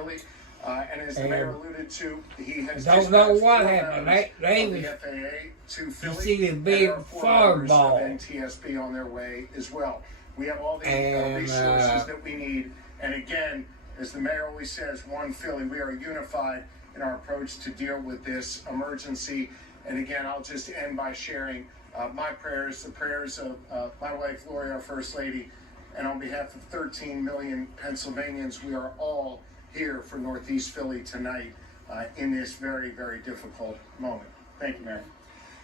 And as the mayor alluded to, he has don't know what happened. They was, the FAA to Philly, you see the big fireball. NTSB on their way as well. We have all the resources that we need. And again, as the mayor always says, one Philly, we are unified in our approach to deal with this emergency. And again, I'll just end by sharing my prayers, the prayers of my wife, Lori, our First Lady, and on behalf of 13 million Pennsylvanians, we are all here for Northeast Philly tonight in this very, very difficult moment. Thank you, Mayor.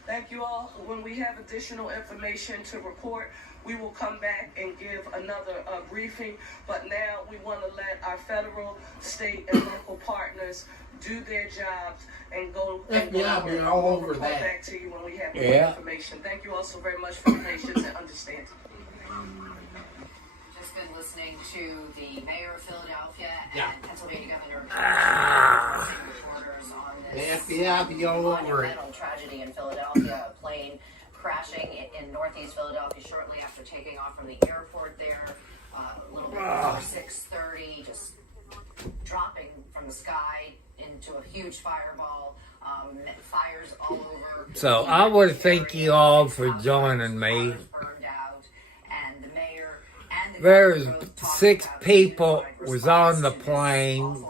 Thank you all. When we have additional information to report, we will come back and give another briefing. But now we want to let our federal, state, and local partners do their jobs and go all over report that. back to you when we have more information. Thank you all so very much for your patience and understanding. Just been listening to the mayor of Philadelphia and Pennsylvania Governor reporters on this monumental tragedy in Philadelphia. A plane crashing in Northeast Philadelphia shortly after taking off from the airport there, a little bit before 6:30, just dropping from the sky into a huge fireball. Fires all over. So I want to thank you all for joining me. There's 6 people was on the plane.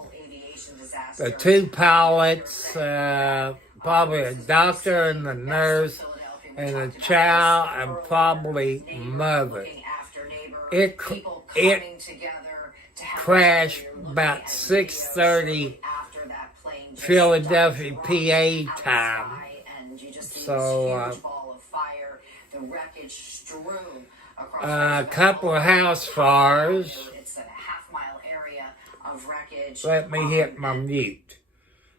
The 2 pilots, probably a doctor and a nurse, and a child, and probably mother. It crashed about 6:30 Philadelphia, PA time. So a couple of house fires. It's a half-mile area of wreckage. Let me hit my mute.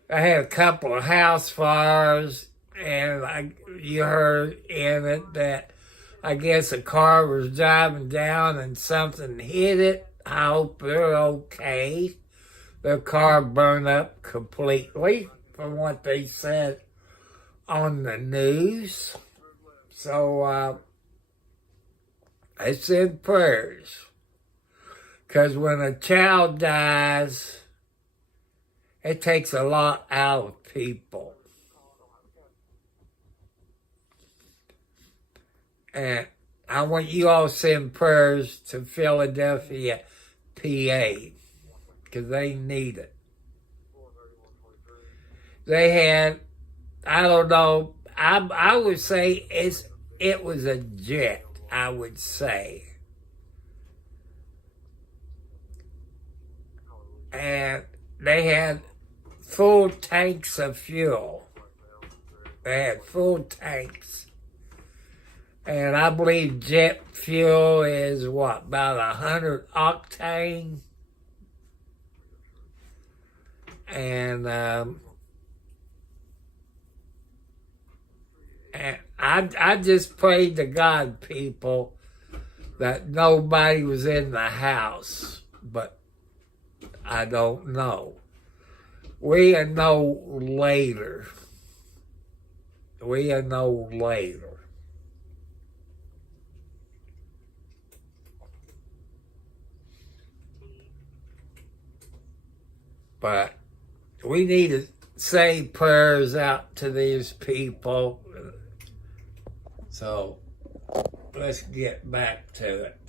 I had a couple of house fires, and you heard in it that I guess a car was driving down and something hit it. I hope they're okay. Their car burned up completely, from what they said on the news. So, it's in prayers. Because when a child dies, it takes a lot out of people. And I want you all to send prayers to Philadelphia, PA, because they need it. They had, I don't know, I would say it was a jet, I would say. And they had full tanks of fuel. They had full tanks. And I believe jet fuel is about 100 octane. And I just prayed to God, people, that nobody was in the house, but I don't know. We'll know later. We'll know later. But we need to say prayers out to these people. So let's get back to it.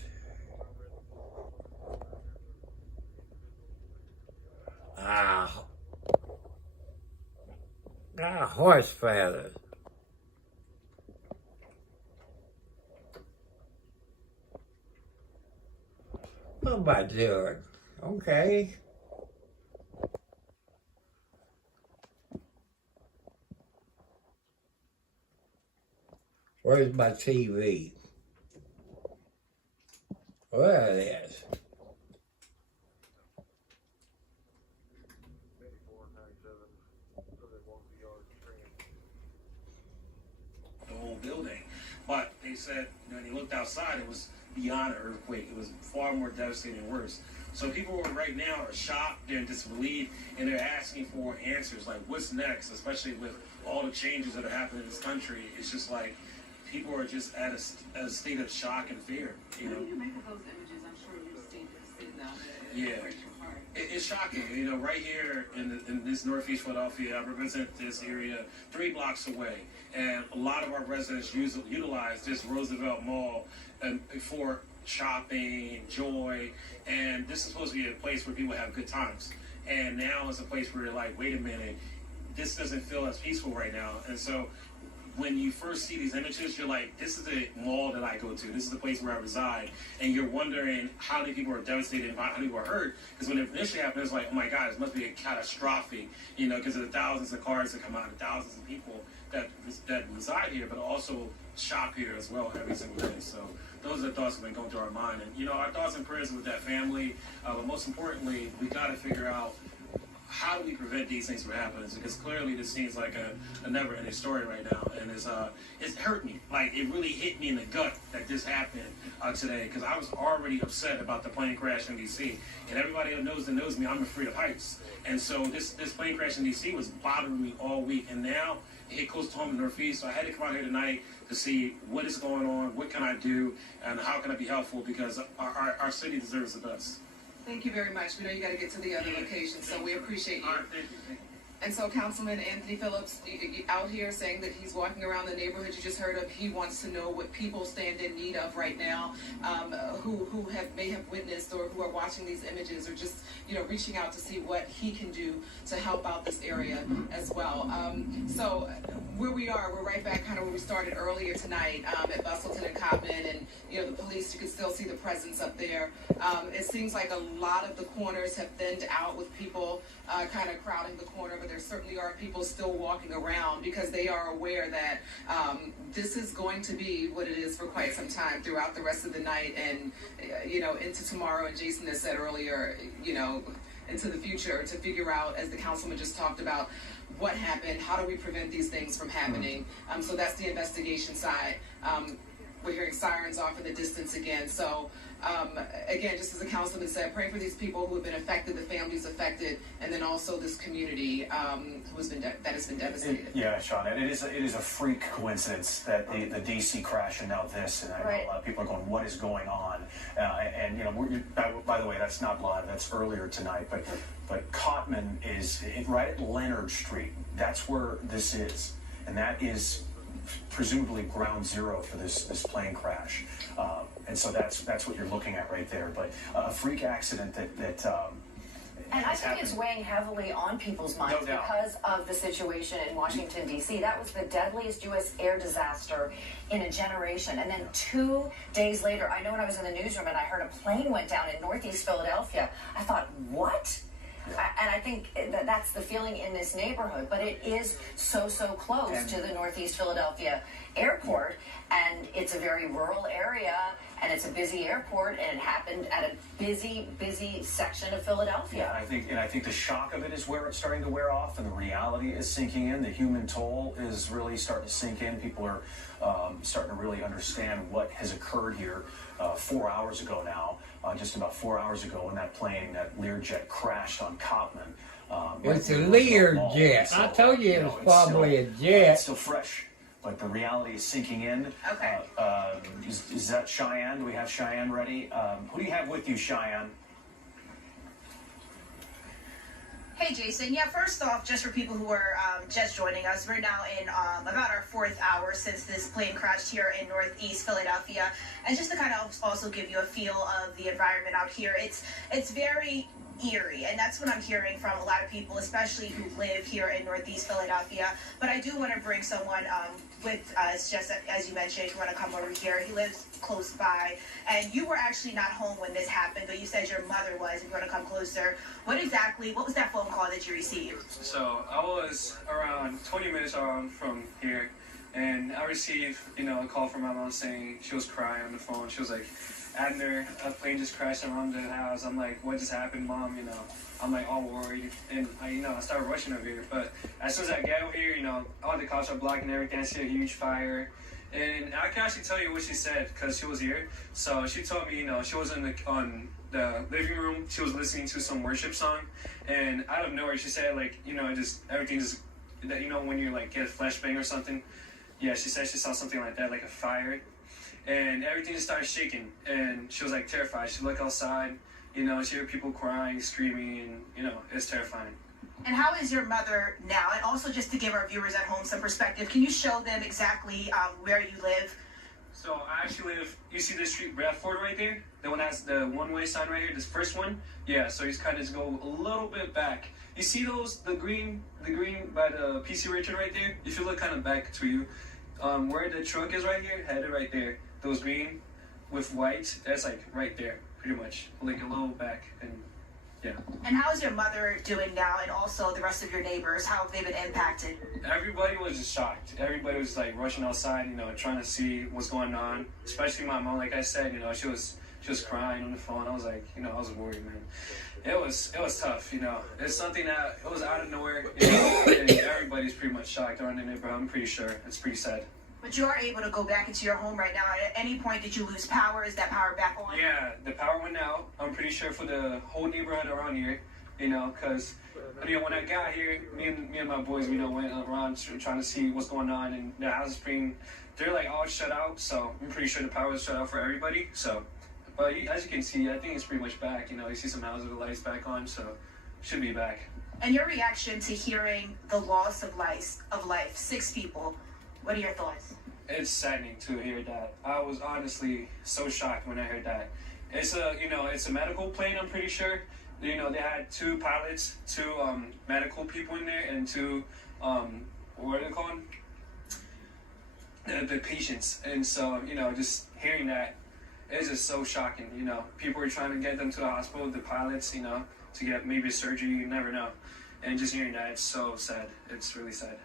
Horse feathers. What am I doing? Okay. Where's my TV? There it is. The whole building. But they said, when you looked outside, it was beyond an earthquake. It was far more devastating and worse. So people right now are shocked, they're in disbelief, and they're asking for answers, like what's next, especially with all the changes that are happening in this country. It's just like people are just at a state of shock and fear. You know? What do you make of those images? I'm sure you've seen them. Yeah. It's shocking. You know, right here in this Northeast Philadelphia, I represent this area 3 blocks away. And a lot of our residents utilize this Roosevelt Mall for shopping, joy. And this is supposed to be a place where people have good times. And now it's a place where you're like, wait a minute, this doesn't feel as peaceful right now. And so when you first see these images, you're like, this is the mall that I go to. This is the place where I reside. And you're wondering how many people are devastated and how many people are hurt. Because when it initially happened, it's like, oh my God, it must be a catastrophic, you know, because of the thousands of cars that come out, the thousands of people that reside here, but also shop here as well every single day. So those are the thoughts that have been going through our mind. And, you know, our thoughts and prayers with that family. But most importantly, we got to figure out, how do we prevent these things from happening? Because clearly this seems like a never-ending story right now, and it's hurt me. Like, it really hit me in the gut that this happened today, because I was already upset about the plane crash in D.C. And everybody that knows me, I'm afraid of heights. And so this plane crash in D.C. was bothering me all week, and now it goes to home in the Northeast. So I had to come out here tonight to see what is going on, what can I do, and how can I be helpful, because our city deserves the best. Thank you very much. We know you got to get to the other locations, so we appreciate you. All right, thank you. And so Councilman Anthony Phillips out here saying that he's walking around the neighborhood you just heard of. He wants to know what people stand in need of right now, who may have witnessed or who are watching these images, or just, you know, reaching out to see what he can do to help out this area as well. So where we are, we're right back kind of where we started earlier tonight at Bustleton and Cobden, and you know, the police, you can still see the presence up there. It seems like a lot of the corners have thinned out with people kind of crowding the corner, but there certainly are people still walking around because they are aware that this is going to be what it is for quite some time throughout the rest of the night and, you know, into tomorrow. And Jason has said earlier, you know, into the future, to figure out, as the councilman just talked about, what happened, how do we prevent these things from happening. So that's the investigation side. We're hearing sirens off in the distance again. So again, just as the councilman said, praying for these people who have been affected, the families affected, and then also this community who has been that has been devastated. Yeah, Sean, and it is a freak coincidence that the DC crash and now this, and I know a lot of people are going, what is going on? And you know, by the way, that's not live. That's earlier tonight, but Cotman is right at Leonard Street. That's where this is, and that is presumably ground zero for this plane crash, and so that's what you're looking at right there. But a freak accident that and I think it's weighing heavily on people's minds because of the situation in Washington, D.C. That was the deadliest U.S. air disaster in a generation. And then 2 days later, I know when I was in the newsroom and I heard a plane went down in Northeast Philadelphia, I thought, what? And I think that's the feeling in this neighborhood, but it is so close to the Northeast Philadelphia airport, and it's a very rural area, and it's a busy airport, and it happened at a busy section of Philadelphia. Yeah, and I think the shock of it is where it's starting to wear off, and the reality is sinking in. The human toll is really starting to sink in. People are starting to really understand what has occurred here. 4 hours ago now, just about 4 hours ago, when that plane, that Learjet, crashed on Cotman. It's a Learjet. So, I told you it was probably a jet. It's still fresh, but the reality is sinking in. Okay. Is that Cheyenne? Do we have Cheyenne ready? Who do you have with you, Cheyenne? Hey, Jason. Yeah, first off, just for people who are just joining us, we're now in about our 4th hour since this plane crashed here in Northeast Philadelphia. And just to kind of also give you a feel of the environment out here, it's very eerie, and that's what I'm hearing from a lot of people, especially who live here in Northeast Philadelphia. But I do want to bring someone with us, just as you mentioned, if you want to come over here. He lives close by, and you were actually not home when this happened, but you said your mother was. If you want to come closer, what was that phone call that you received? So I was around 20 minutes from here, and I received, a call from my mom saying she was crying on the phone. She was like, Abner, a plane just crashed around the house. I'm like, what just happened, Mom? I'm like all worried, and I started rushing over here. But as soon as I get over here, all the cops are blocking everything. I see a huge fire, and I can actually tell you what she said because she was here. So she told me, she was on the living room. She was listening to some worship song, and out of nowhere, she said everything just when you like get a flashbang or something. Yeah, she said she saw something like that, like a fire. And everything just started shaking, and she was like terrified. She looked outside, she heard people crying, screaming, and it's terrifying. And how is your mother now? And also, just to give our viewers at home some perspective, can you show them exactly where you live? So I actually live, you see the street Bradford right there? The one that has the one-way sign right here, this first one? Yeah, so he's kind of just go a little bit back. You see the green by the PC Richard right there? If you look kind of back to you, where the truck is right here, headed right there. Those green with white, that's like right there, pretty much. Like a little back, and yeah. And how is your mother doing now, and also the rest of your neighbors? How have they been impacted? Everybody was just shocked. Everybody was like rushing outside, trying to see what's going on. Especially my mom, like I said, she was crying on the phone. I was like, I was worried, man. It was tough, It's something that it was out of nowhere, and everybody's pretty much shocked around the neighborhood. I'm pretty sure it's pretty sad. But you are able to go back into your home right now. At any point, did you lose power? Is that power back on? Yeah, the power went out. I'm pretty sure for the whole neighborhood around here, because when I got here, me and my boys, went around trying to see what's going on, and the house is they're like all shut out. So I'm pretty sure the power is shut out for everybody. So, but as you can see, I think it's pretty much back. You see some houses with lights back on, so should be back. And your reaction to hearing the loss of life, 6 people. What are your thoughts? It's saddening to hear that. I was honestly so shocked when I heard that. It's a medical plane, I'm pretty sure. They had 2 pilots, 2 medical people in there, and 2 what are they called? The patients. And so, just hearing that, it's just so shocking. People were trying to get them to the hospital, the pilots, to get maybe surgery, you never know. And just hearing that, it's so sad. It's really sad.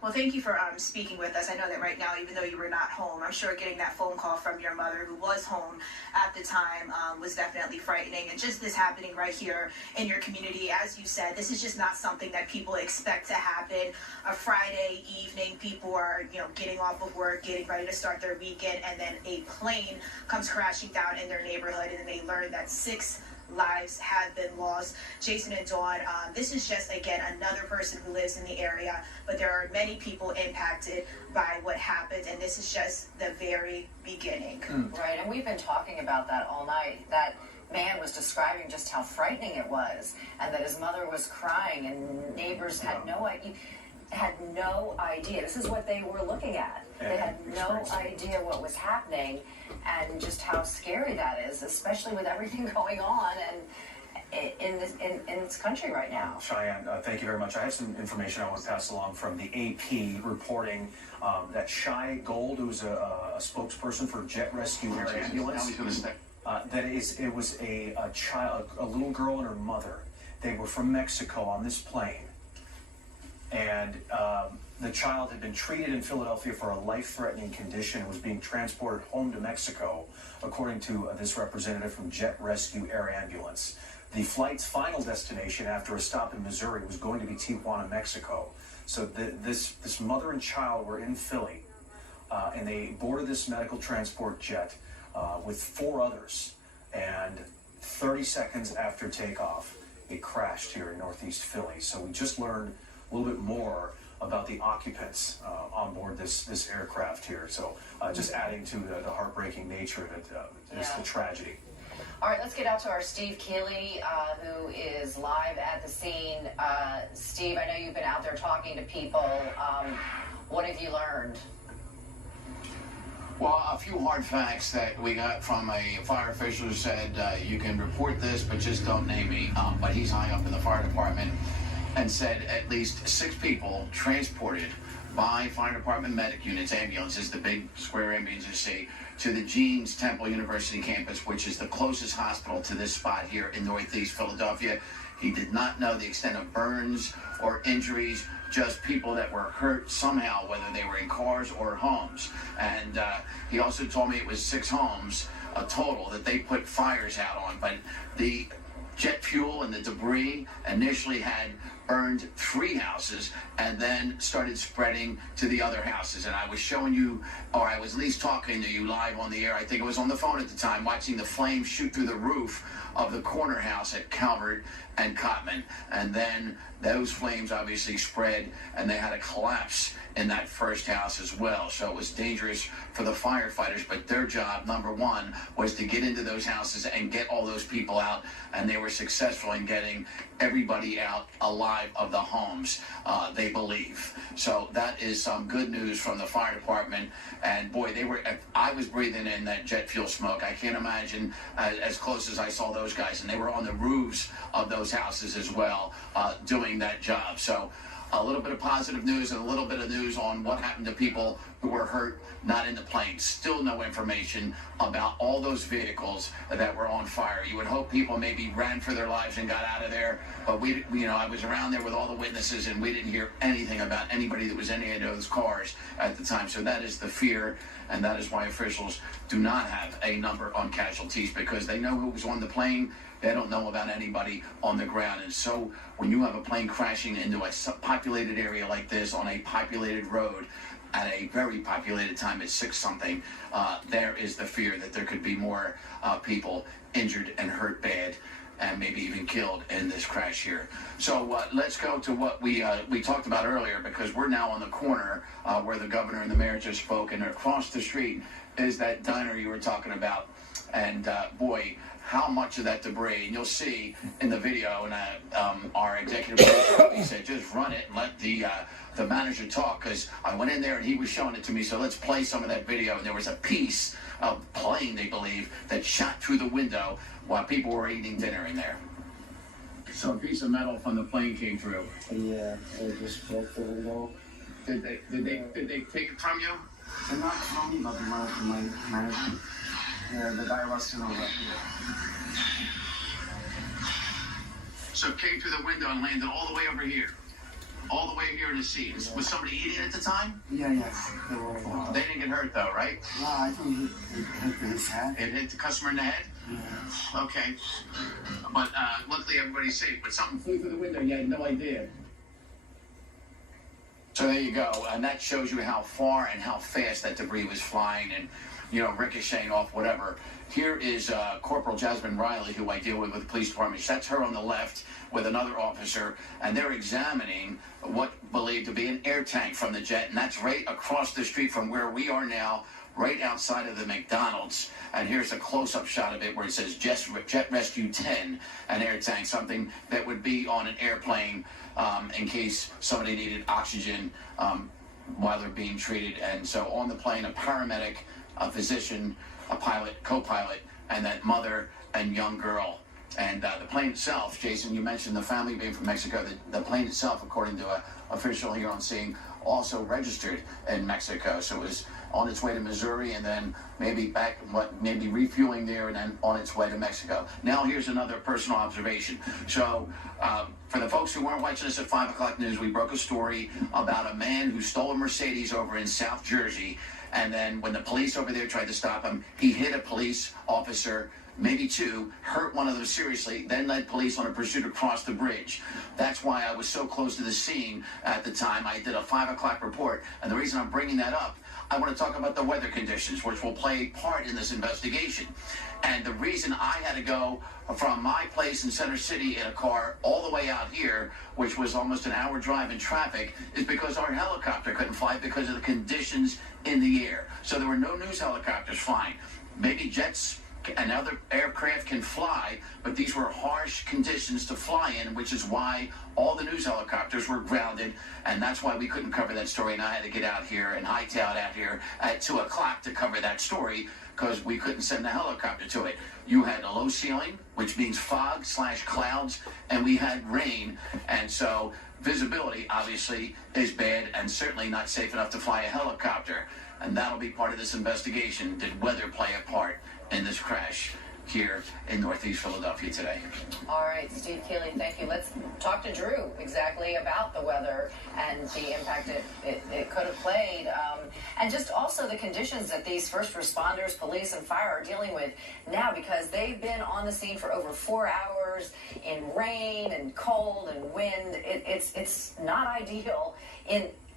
Well, thank you for speaking with us. I know that right now, even though you were not home, I'm sure getting that phone call from your mother, who was home at the time, was definitely frightening. And just this happening right here in your community, as you said, this is just not something that people expect to happen. A Friday evening, people are, getting off of work, getting ready to start their weekend, and then a plane comes crashing down in their neighborhood, and they learn that 6 lives have been lost. Jason and Dawn, this is just, again, another person who lives in the area, but there are many people impacted by what happened, and this is just the very beginning. Right, and we've been talking about that all night. That man was describing just how frightening it was, and that his mother was crying, and neighbors had no idea. This is what they were looking at. They had no idea what was happening, and just how scary that is, especially with everything going on and in this country right now. Cheyenne, thank you very much. I have some information I want to pass along from the AP reporting that Shy Gold, who's a spokesperson for Jet Rescue Air Ambulance, it was a child, a little girl and her mother. They were from Mexico on this plane. And the child had been treated in Philadelphia for a life-threatening condition and was being transported home to Mexico, according to this representative from Jet Rescue Air Ambulance. The flight's final destination after a stop in Missouri was going to be Tijuana, Mexico. So this mother and child were in Philly, and they boarded this medical transport jet with 4 others. And 30 seconds after takeoff, it crashed here in Northeast Philly. So we just learned a little bit more about the occupants on board this aircraft here. So just adding to the heartbreaking nature of it, just the tragedy. All right, let's get out to our Steve Keeley, who is live at the scene. Steve, I know you've been out there talking to people. What have you learned? Well, a few hard facts that we got from a fire official who said, you can report this, but just don't name me. But he's high up in the fire department, and said at least 6 people transported by fire department medic units, ambulances, the big square ambulances you see, to the Jeans Temple University campus, which is the closest hospital to this spot here in Northeast Philadelphia. He did not know the extent of burns or injuries, just people that were hurt somehow, whether they were in cars or homes. And he also told me it was 6 homes, a total, that they put fires out on. But the jet fuel and the debris initially had burned 3 houses and then started spreading to the other houses. And I was showing you, or I was at least talking to you live on the air, I think it was on the phone at the time, watching the flames shoot through the roof of the corner house at Calvert and Cotman. And then those flames obviously spread, and they had a collapse in that first house as well. So it was dangerous for the firefighters, but their job, number one, was to get into those houses and get all those people out, and they were successful in getting everybody out alive of the homes, they believe. So that is some good news from the fire department. And boy, I was breathing in that jet fuel smoke. I can't imagine as close as I saw those guys, and they were on the roofs of those houses as well, doing that job. So a little bit of positive news and a little bit of news on what happened to people who were hurt, not in the plane. Still no information about all those vehicles that were on fire. You would hope people maybe ran for their lives and got out of there, but I was around there with all the witnesses, and we didn't hear anything about anybody that was in any of those cars at the time. So that is the fear, and that is why officials do not have a number on casualties, because they know who was on the plane. They don't know about anybody on the ground. And so when you have a plane crashing into a populated area like this on a populated road at a very populated time at 6-something, there is the fear that there could be more people injured and hurt bad, and maybe even killed in this crash here. So let's go to what we talked about earlier, because we're now on the corner where the governor and the mayor just spoke, and across the street is that diner you were talking about. And boy, how much of that debris, and you'll see in the video, and our executive producer, he said, just run it and let the manager talk, because I went in there and he was showing it to me. So let's play some of that video. And there was a piece of plane, they believe, that shot through the window while people were eating dinner in there. So a piece of metal from the plane came through. Yeah, it just broke the window. Did they take it from you? They're not from me, but my manager. Yeah, the guy was still over here. So it came through the window and landed all the way over here. All the way here in the seat. Yeah. Was somebody eating at the time? Yeah. They didn't get hurt though, right? No, I think it hit his head. It hit the customer in the head? Yeah. Okay. But luckily everybody's safe. But something flew through the window, you had no idea. So there you go. And that shows you how far and how fast that debris was flying and, ricocheting off whatever. Here is Corporal Jasmine Riley, who I deal with the police department. That's her on the left with another officer, and they're examining what believed to be an air tank from the jet, and that's right across the street from where we are now, right outside of the McDonald's. And here's a close-up shot of it where it says Jet Rescue 10, an air tank, something that would be on an airplane in case somebody needed oxygen while they're being treated. And so on the plane, a paramedic, a physician, a pilot, co-pilot, and that mother and young girl. And the plane itself, Jason, you mentioned the family being from Mexico. The plane itself, according to an official here on scene, also registered in Mexico. So it was on its way to Missouri, and then maybe maybe refueling there, and then on its way to Mexico. Now here's another personal observation. So for the folks who weren't watching us at 5 o'clock news, we broke a story about a man who stole a Mercedes over in South Jersey. And then when the police over there tried to stop him, he hit a police officer, maybe 2, hurt one of them seriously, then led police on a pursuit across the bridge. That's why I was so close to the scene at the time. I did a 5 o'clock report. And the reason I'm bringing that up, I want to talk about the weather conditions, which will play a part in this investigation. And the reason I had to go from my place in Center City in a car all the way out here, which was almost an hour drive in traffic, is because our helicopter couldn't fly because of the conditions in the air. So there were no news helicopters flying. Maybe jets and other aircraft can fly, but these were harsh conditions to fly in, which is why all the news helicopters were grounded, and that's why we couldn't cover that story, and I had to get out here and hightail out here at 2 o'clock to cover that story, because we couldn't send the helicopter to it. You had a low ceiling, which means fog/clouds, and we had rain, and so visibility obviously is bad and certainly not safe enough to fly a helicopter, and that'll be part of this investigation. Did weather play a part in this crash here in Northeast Philadelphia today? All right, Steve Keeley, thank you. Let's talk to Drew exactly about the weather and the impact it could have played, and just also the conditions that these first responders, police, and fire are dealing with now, because they've been on the scene for over 4 hours in rain and cold and wind. It's not ideal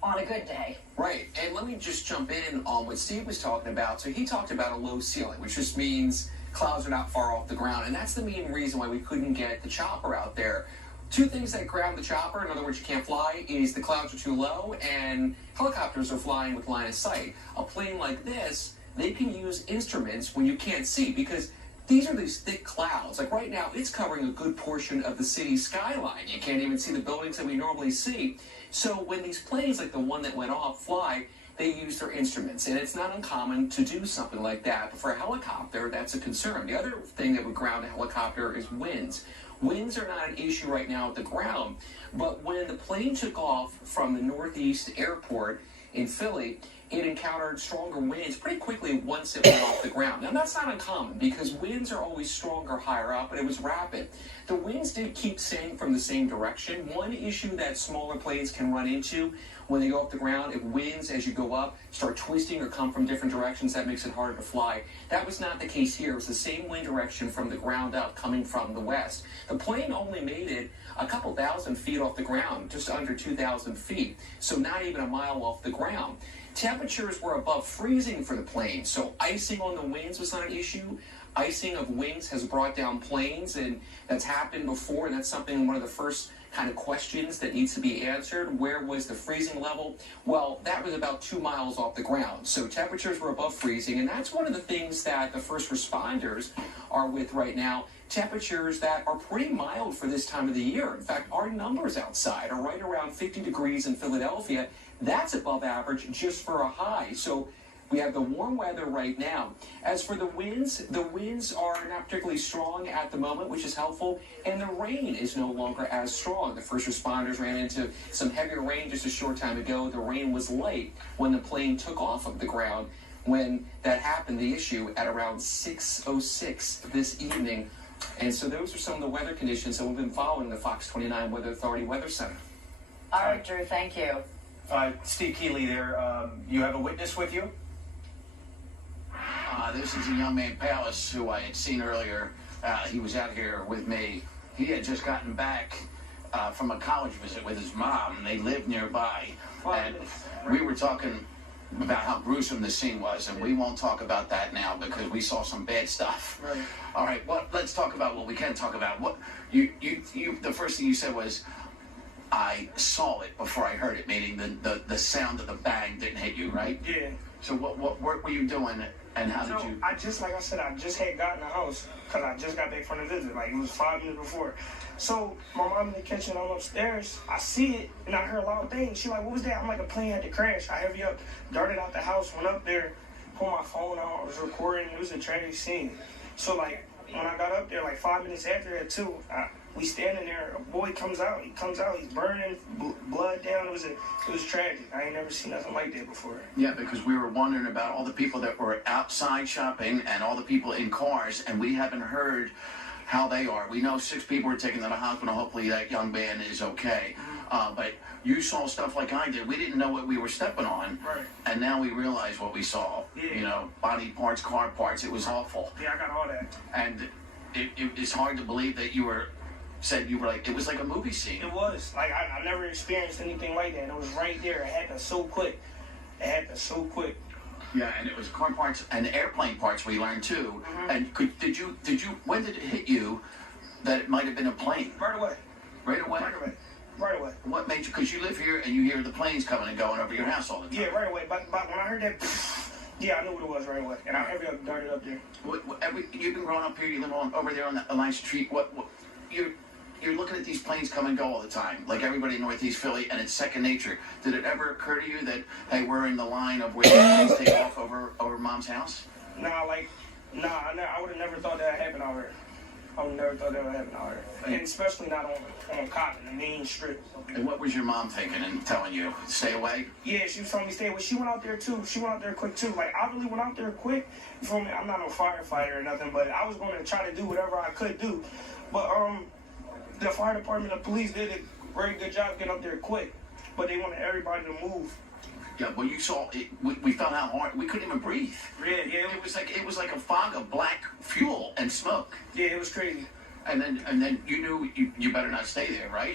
on a good day. Right, and let me just jump in on what Steve was talking about. So he talked about a low ceiling, which just means clouds are not far off the ground, and that's the main reason why we couldn't get the chopper out there. 2 things that ground the chopper, in other words, you can't fly, is the clouds are too low and helicopters are flying with line of sight. A plane like this, they can use instruments when you can't see, because these are these thick clouds. Like right now, it's covering a good portion of the city skyline. You can't even see the buildings that we normally see. So when these planes, like the one that went off, fly, they use their instruments, and it's not uncommon to do something like that. But for a helicopter, that's a concern. The other thing that would ground a helicopter is winds. Winds are not an issue right now at the ground, but when the plane took off from the Northeast Airport in Philly, it encountered stronger winds pretty quickly once it went off the ground. Now, that's not uncommon, because winds are always stronger higher up, and it was rapid. The winds did keep staying from the same direction. One issue that smaller planes can run into when they go off the ground, if winds as you go up start twisting or come from different directions, that makes it harder to fly. That was not the case here. It was the same wind direction from the ground up, coming from the west. The plane only made it a couple thousand feet off the ground, just under 2,000 feet, so not even a mile off the ground. Temperatures were above freezing for the plane, so icing on the wings was not an issue. Icing of wings has brought down planes, and that's happened before, and that's something, one of the first kind of questions that needs to be answered. Where was the freezing level? Well, that was about 2 miles off the ground, so temperatures were above freezing, and that's one of the things that the first responders are with right now. Temperatures that are pretty mild for this time of the year. In fact, our numbers outside are right around 50 degrees in Philadelphia. That's above average just for a high. So we have the warm weather right now. As for the winds are not particularly strong at the moment, which is helpful, and the rain is no longer as strong. The first responders ran into some heavier rain just a short time ago. The rain was light when the plane took off of the ground. When that happened, the issue at around 6:06 this evening. And so those are some of the weather conditions that we've been following the Fox 29 Weather Authority Weather Center. All right, Drew, thank you. Steve Keeley there, you have a witness with you? This is a young man, Palace, who I had seen earlier. He was out here with me. He had just gotten back from a college visit with his mom. They lived nearby. And we were talking about how gruesome the scene was, and we won't talk about that now because we saw some bad stuff. Right. All right, well, let's talk about what we can talk about. What you the first thing you said was, I saw it before I heard it, meaning the sound of the bang didn't hit you, right? Yeah. So what work were you doing, and how did you? I just had gotten the house because I just got back from the visit. Like, it was 5 minutes before. So my mom in the kitchen, I'm upstairs. I see it, and I heard a loud thing. She like, what was that? I'm like, a plane had to crash. I heavy up, darted out the house, went up there, pulled my phone out, I was recording. It was a tragic scene. So like, when I got up there, like 5 minutes after that too, we standing there. A boy comes out. He's burning, blood down. It was tragic. I ain't never seen nothing like that before. Yeah, because we were wondering about all the people that were outside shopping and all the people in cars, and we haven't heard how they are. We know 6 people were taken to the hospital. Hopefully that young man is okay. But you saw stuff like I did. We didn't know what we were stepping on. Right. And now we realize what we saw. Yeah. You know, body parts, car parts. It was awful. Yeah, I got all that. And it's hard to believe that you were like, it was like a movie scene. It was. Like, I never experienced anything like that. It was right there. It happened so quick. Yeah, and it was car parts and airplane parts we learned too. Mm-hmm. And did you, when did it hit you that it might have been a plane? Right away. Right away? Right away. What made you, because you live here and you hear the planes coming and going over your house all the time. Yeah, right away. But when I heard that, Yeah, I knew what it was right away, and I heavy up darted up there. You've been growing up here. You live over there on the Alliance Street. You're looking at these planes come and go all the time, like everybody in Northeast Philly, and it's second nature. Did it ever occur to you that, hey, we're in the line of where the planes take off over Mom's house? I would have never thought that happened out here. I would never thought that would happen out here, and especially not on Cotton, the main strip. And what was your mom thinking and telling you? Stay away? Yeah, she was telling me stay away. She went out there too. She went out there quick too. Like, I really went out there quick. You feel me? I'm not a firefighter or nothing, but I was going to try to do whatever I could do. But the fire department, the police did a very good job getting up there quick, but they wanted everybody to move. Yeah, well, you saw it. We found out hard. We couldn't even breathe. Yeah. It was like a fog of black fuel and smoke. Yeah, it was crazy. And then you knew you better not stay there, right?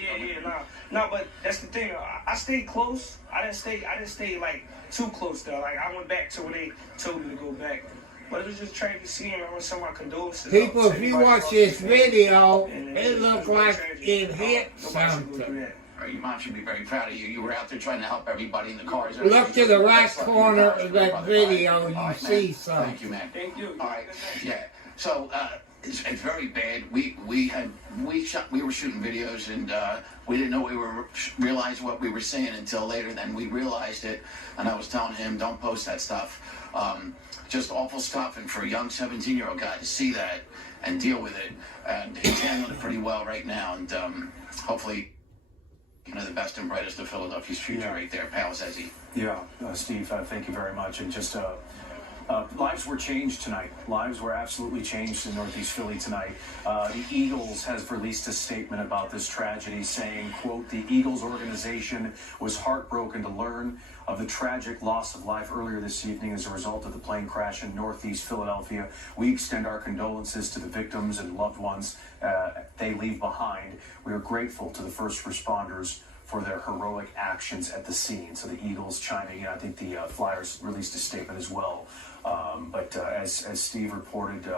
No, but that's the thing. I stayed close. I didn't stay like too close though. Like, I went back to where they told me to go back. But it was just tragic seeing. I want to send my condolences. People, if you watch this video, it looked like it hit something. Your mom should be very proud of you. You were out there trying to help everybody in the cars. Look to the right corner of that video, you see something. Thank you, man. Thank you. All right, yeah. So it's very bad. We were shooting videos, and we didn't know realize what we were seeing until later. Then we realized it, and I was telling him, don't post that stuff. Just awful stuff, and for a young 17-year-old guy to see that and deal with it, and he's handling it pretty well right now, and hopefully, the best and brightest of Philadelphia's future right there, pal, says he. Yeah, Steve, thank you very much. And just lives were changed tonight. Lives were absolutely changed in Northeast Philly tonight. The Eagles has released a statement about this tragedy saying, quote, the Eagles organization was heartbroken to learn of the tragic loss of life earlier this evening as a result of the plane crash in Northeast Philadelphia. We extend our condolences to the victims and loved ones they leave behind. We are grateful to the first responders for their heroic actions at the scene. So the Eagles chiming in. I think the Flyers released a statement as well. But as Steve reported,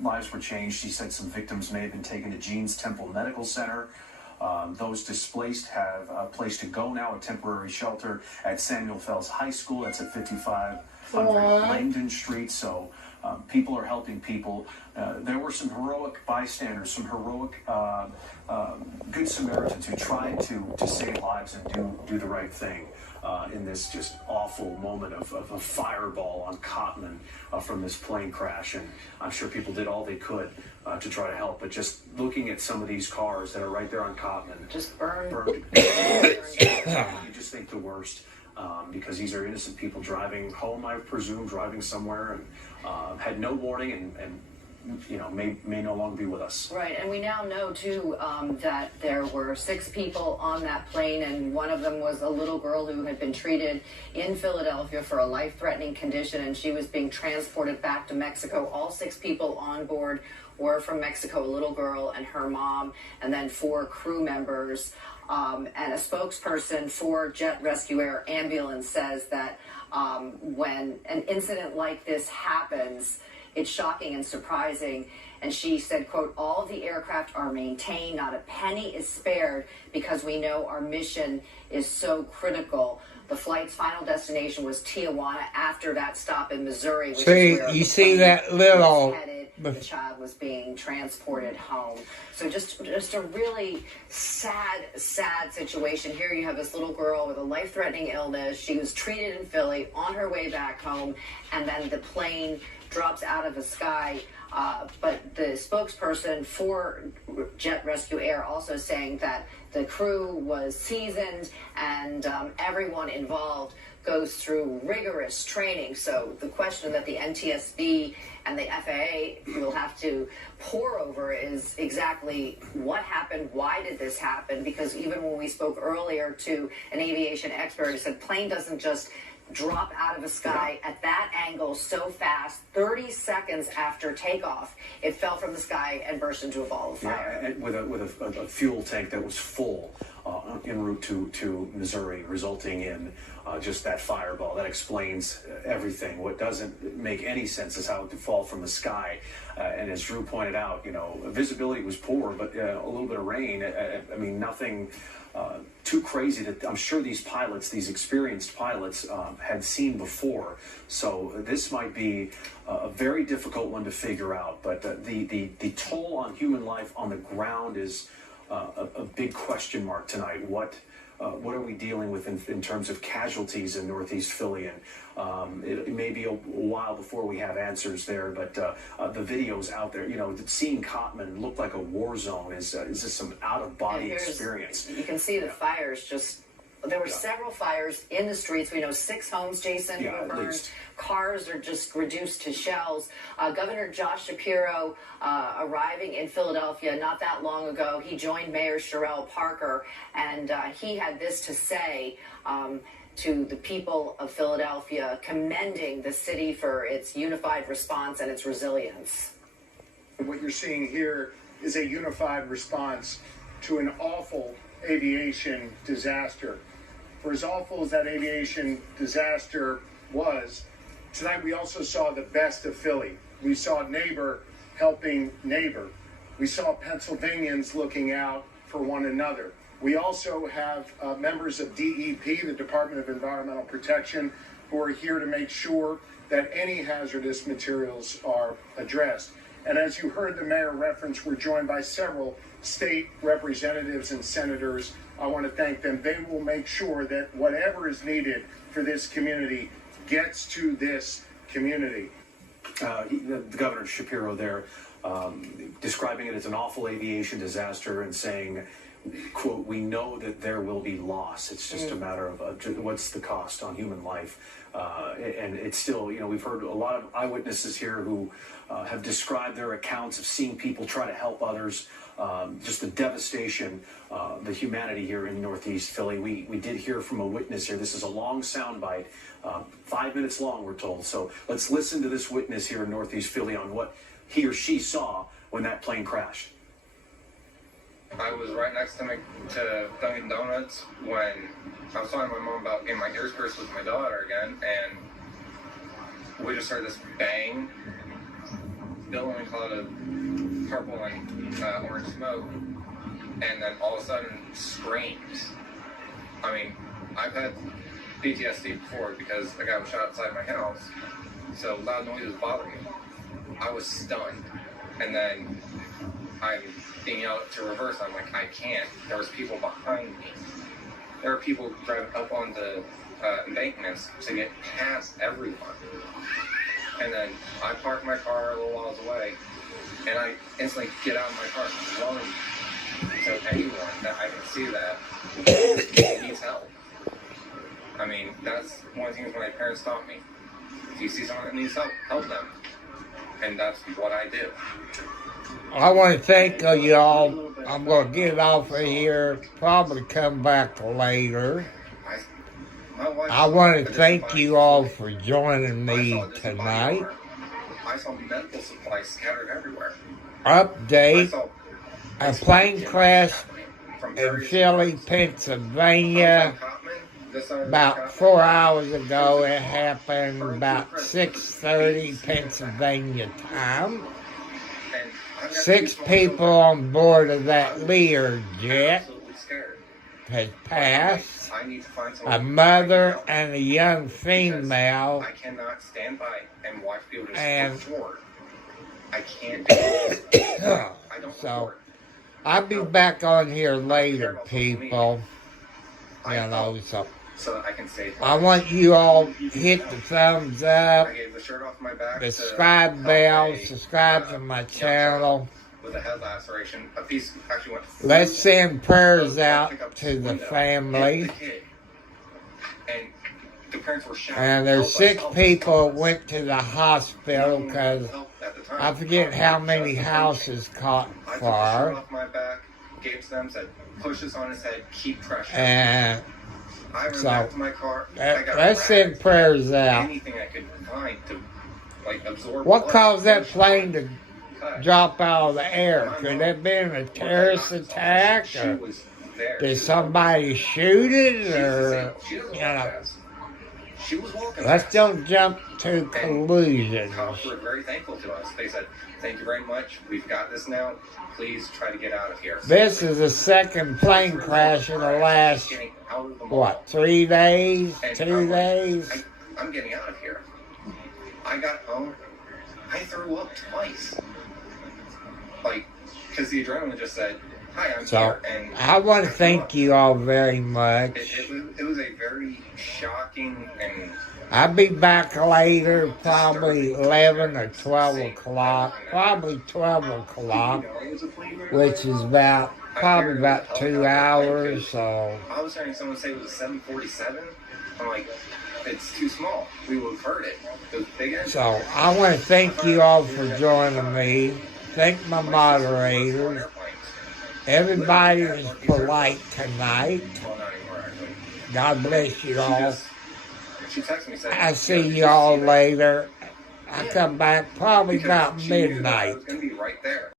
lives were changed. He said some victims may have been taken to Jeans Temple Medical Center. Those displaced have a place to go now, a temporary shelter at Samuel Fells High School. That's at 5500 Langdon Street. So people are helping people. There were some heroic bystanders, some heroic good Samaritans who tried to save lives and do the right thing in this just awful moment of a fireball on Cotton from this plane crash. And I'm sure people did all they could to try to help. But just looking at some of these cars that are right there on Cotton, just burned. You just think the worst. Because these are innocent people driving home, I presume, driving somewhere, and had no warning and may no longer be with us. Right, and we now know, too, that there were 6 people on that plane, and one of them was a little girl who had been treated in Philadelphia for a life-threatening condition, and she was being transported back to Mexico. All 6 people on board were from Mexico, a little girl and her mom, and then 4 crew members. And a spokesperson for Jet Rescue Air Ambulance says that when an incident like this happens, it's shocking and surprising. And she said, quote, all of the aircraft are maintained, not a penny is spared because we know our mission is so critical. The flight's final destination was Tijuana after that stop in Missouri. Which is where you see that little... The child was being transported home. So just a really sad situation. Here you have this little girl with a life-threatening illness. She was treated in Philly on her way back home, and then the plane drops out of the sky. But the spokesperson for Jet Rescue Air also saying that the crew was seasoned and everyone involved goes through rigorous training. So the question that the NTSB and the FAA will have to pore over is exactly what happened, why did this happen? Because even when we spoke earlier to an aviation expert, he said plane doesn't just drop out of the sky at that angle so fast. 30 seconds after takeoff, it fell from the sky and burst into a ball of fire. Yeah, and with a fuel tank that was full en route to Missouri, resulting in just that fireball. That explains everything. What doesn't make any sense is how it could fall from the sky. And as Drew pointed out, visibility was poor, but a little bit of rain. I mean, nothing too crazy that I'm sure these pilots, these experienced pilots, had seen before. So this might be a very difficult one to figure out. But the toll on human life on the ground is a big question mark tonight. What are we dealing with in terms of casualties in Northeast Philly? And it may be a while before we have answers there, but the videos out there, seeing Cotman look like a war zone is just some out-of-body experience. You can see the fires there were several fires in the streets. We know 6 homes, Jason, were burned. Cars are just reduced to shells. Governor Josh Shapiro arriving in Philadelphia not that long ago, he joined Mayor Sherrell Parker, and he had this to say to the people of Philadelphia, commending the city for its unified response and its resilience. What you're seeing here is a unified response to an awful aviation disaster. For as awful as that aviation disaster was, tonight we also saw the best of Philly. We saw neighbor helping neighbor. We saw Pennsylvanians looking out for one another. We also have members of DEP, the Department of Environmental Protection, who are here to make sure that any hazardous materials are addressed. And as you heard the mayor reference, we're joined by several state representatives and senators. I want to thank them. They will make sure that whatever is needed for this community gets to this community. The Governor Shapiro there describing it as an awful aviation disaster and saying, quote, "We know that there will be loss. It's just a matter of what's the cost on human life." And it's still, we've heard a lot of eyewitnesses here who have described their accounts of seeing people try to help others. Just the devastation, the humanity here in Northeast Philly. We did hear from a witness here. This is a long soundbite, 5 minutes long, we're told. So let's listen to this witness here in Northeast Philly on what he or she saw when that plane crashed. I was right next to Dunkin' Donuts when I was talking to my mom about getting my ears pierced with my daughter again, and we just heard this bang, billowing cloud of purple and orange smoke, and then all of a sudden screams. I mean, I've had PTSD before because a guy was shot outside my house, so loud noises bothered me. I was stunned, and then I'm being yelled to reverse. I'm like, I can't. There was people behind me. There are people driving up on the embankments to get past everyone. And then I park my car a little while away, and I instantly get out of my car and run to anyone that I can see that needs help. I mean, that's one of the things my parents taught me. If you see someone that needs help, help them. And that's what I do. I want to thank y'all. I'm going to get off of here, probably come back later. I want to thank you all for joining me tonight. I saw medical supplies scattered everywhere. Update, a plane crash in Philly, Pennsylvania. About 4 hours ago, it happened about 6:30 Pennsylvania time. 6 people on board of that Lear jet has passed. A mother and a young female. I cannot stand by and watch people just and forward. I can't do it. I don't so I'll be back on here later, people. So I can say I want you all to hit the thumbs up, I gave the shirt off my back the subscribe bell, subscribe to my channel. with a head laceration. A piece actually went. Let's send prayers out to the family. And the parents were shouting. And there's 6 people went to the hospital because I forget how many houses caught I took the shirt fire. off my back, gave to them, said, "Push this on his head, keep pressure." And I ran so back to my car. I got let's send rags, prayers out. anything I could find to absorb. What blood. caused that plane to drop out of the air? Could that have been a terrorist attack? She Or was there. Did somebody shoot it, She's or, disabled. She doesn't you walk know? fast. She was walking Let's fast. don't jump to conclusions. Cops were very thankful to us. They said, "Thank you very much. We've got this now. Please try to get out of here." This is the second plane crash in the last, Getting out of the mall. what, 3 days, And 2 I'm like, days? I'm getting out of here. I got home. I threw up twice. Like, because the adrenaline just said, "Hi, I'm So, here." And I want to thank you all very much. It was a very shocking and I'll be back later, probably 11 or 12 o'clock, probably 12 o'clock, which is probably about 2 hours, so. I was hearing someone say it was a 747. I'm like, it's too small. We would have heard it. It was big engine. So, I want to thank you all for joining me. Thank my moderators. Everybody was polite tonight. Well, not anymore, actually. God bless you all. She texted me saying, I'll see you all later. I come back probably about midnight. It's going to be right there.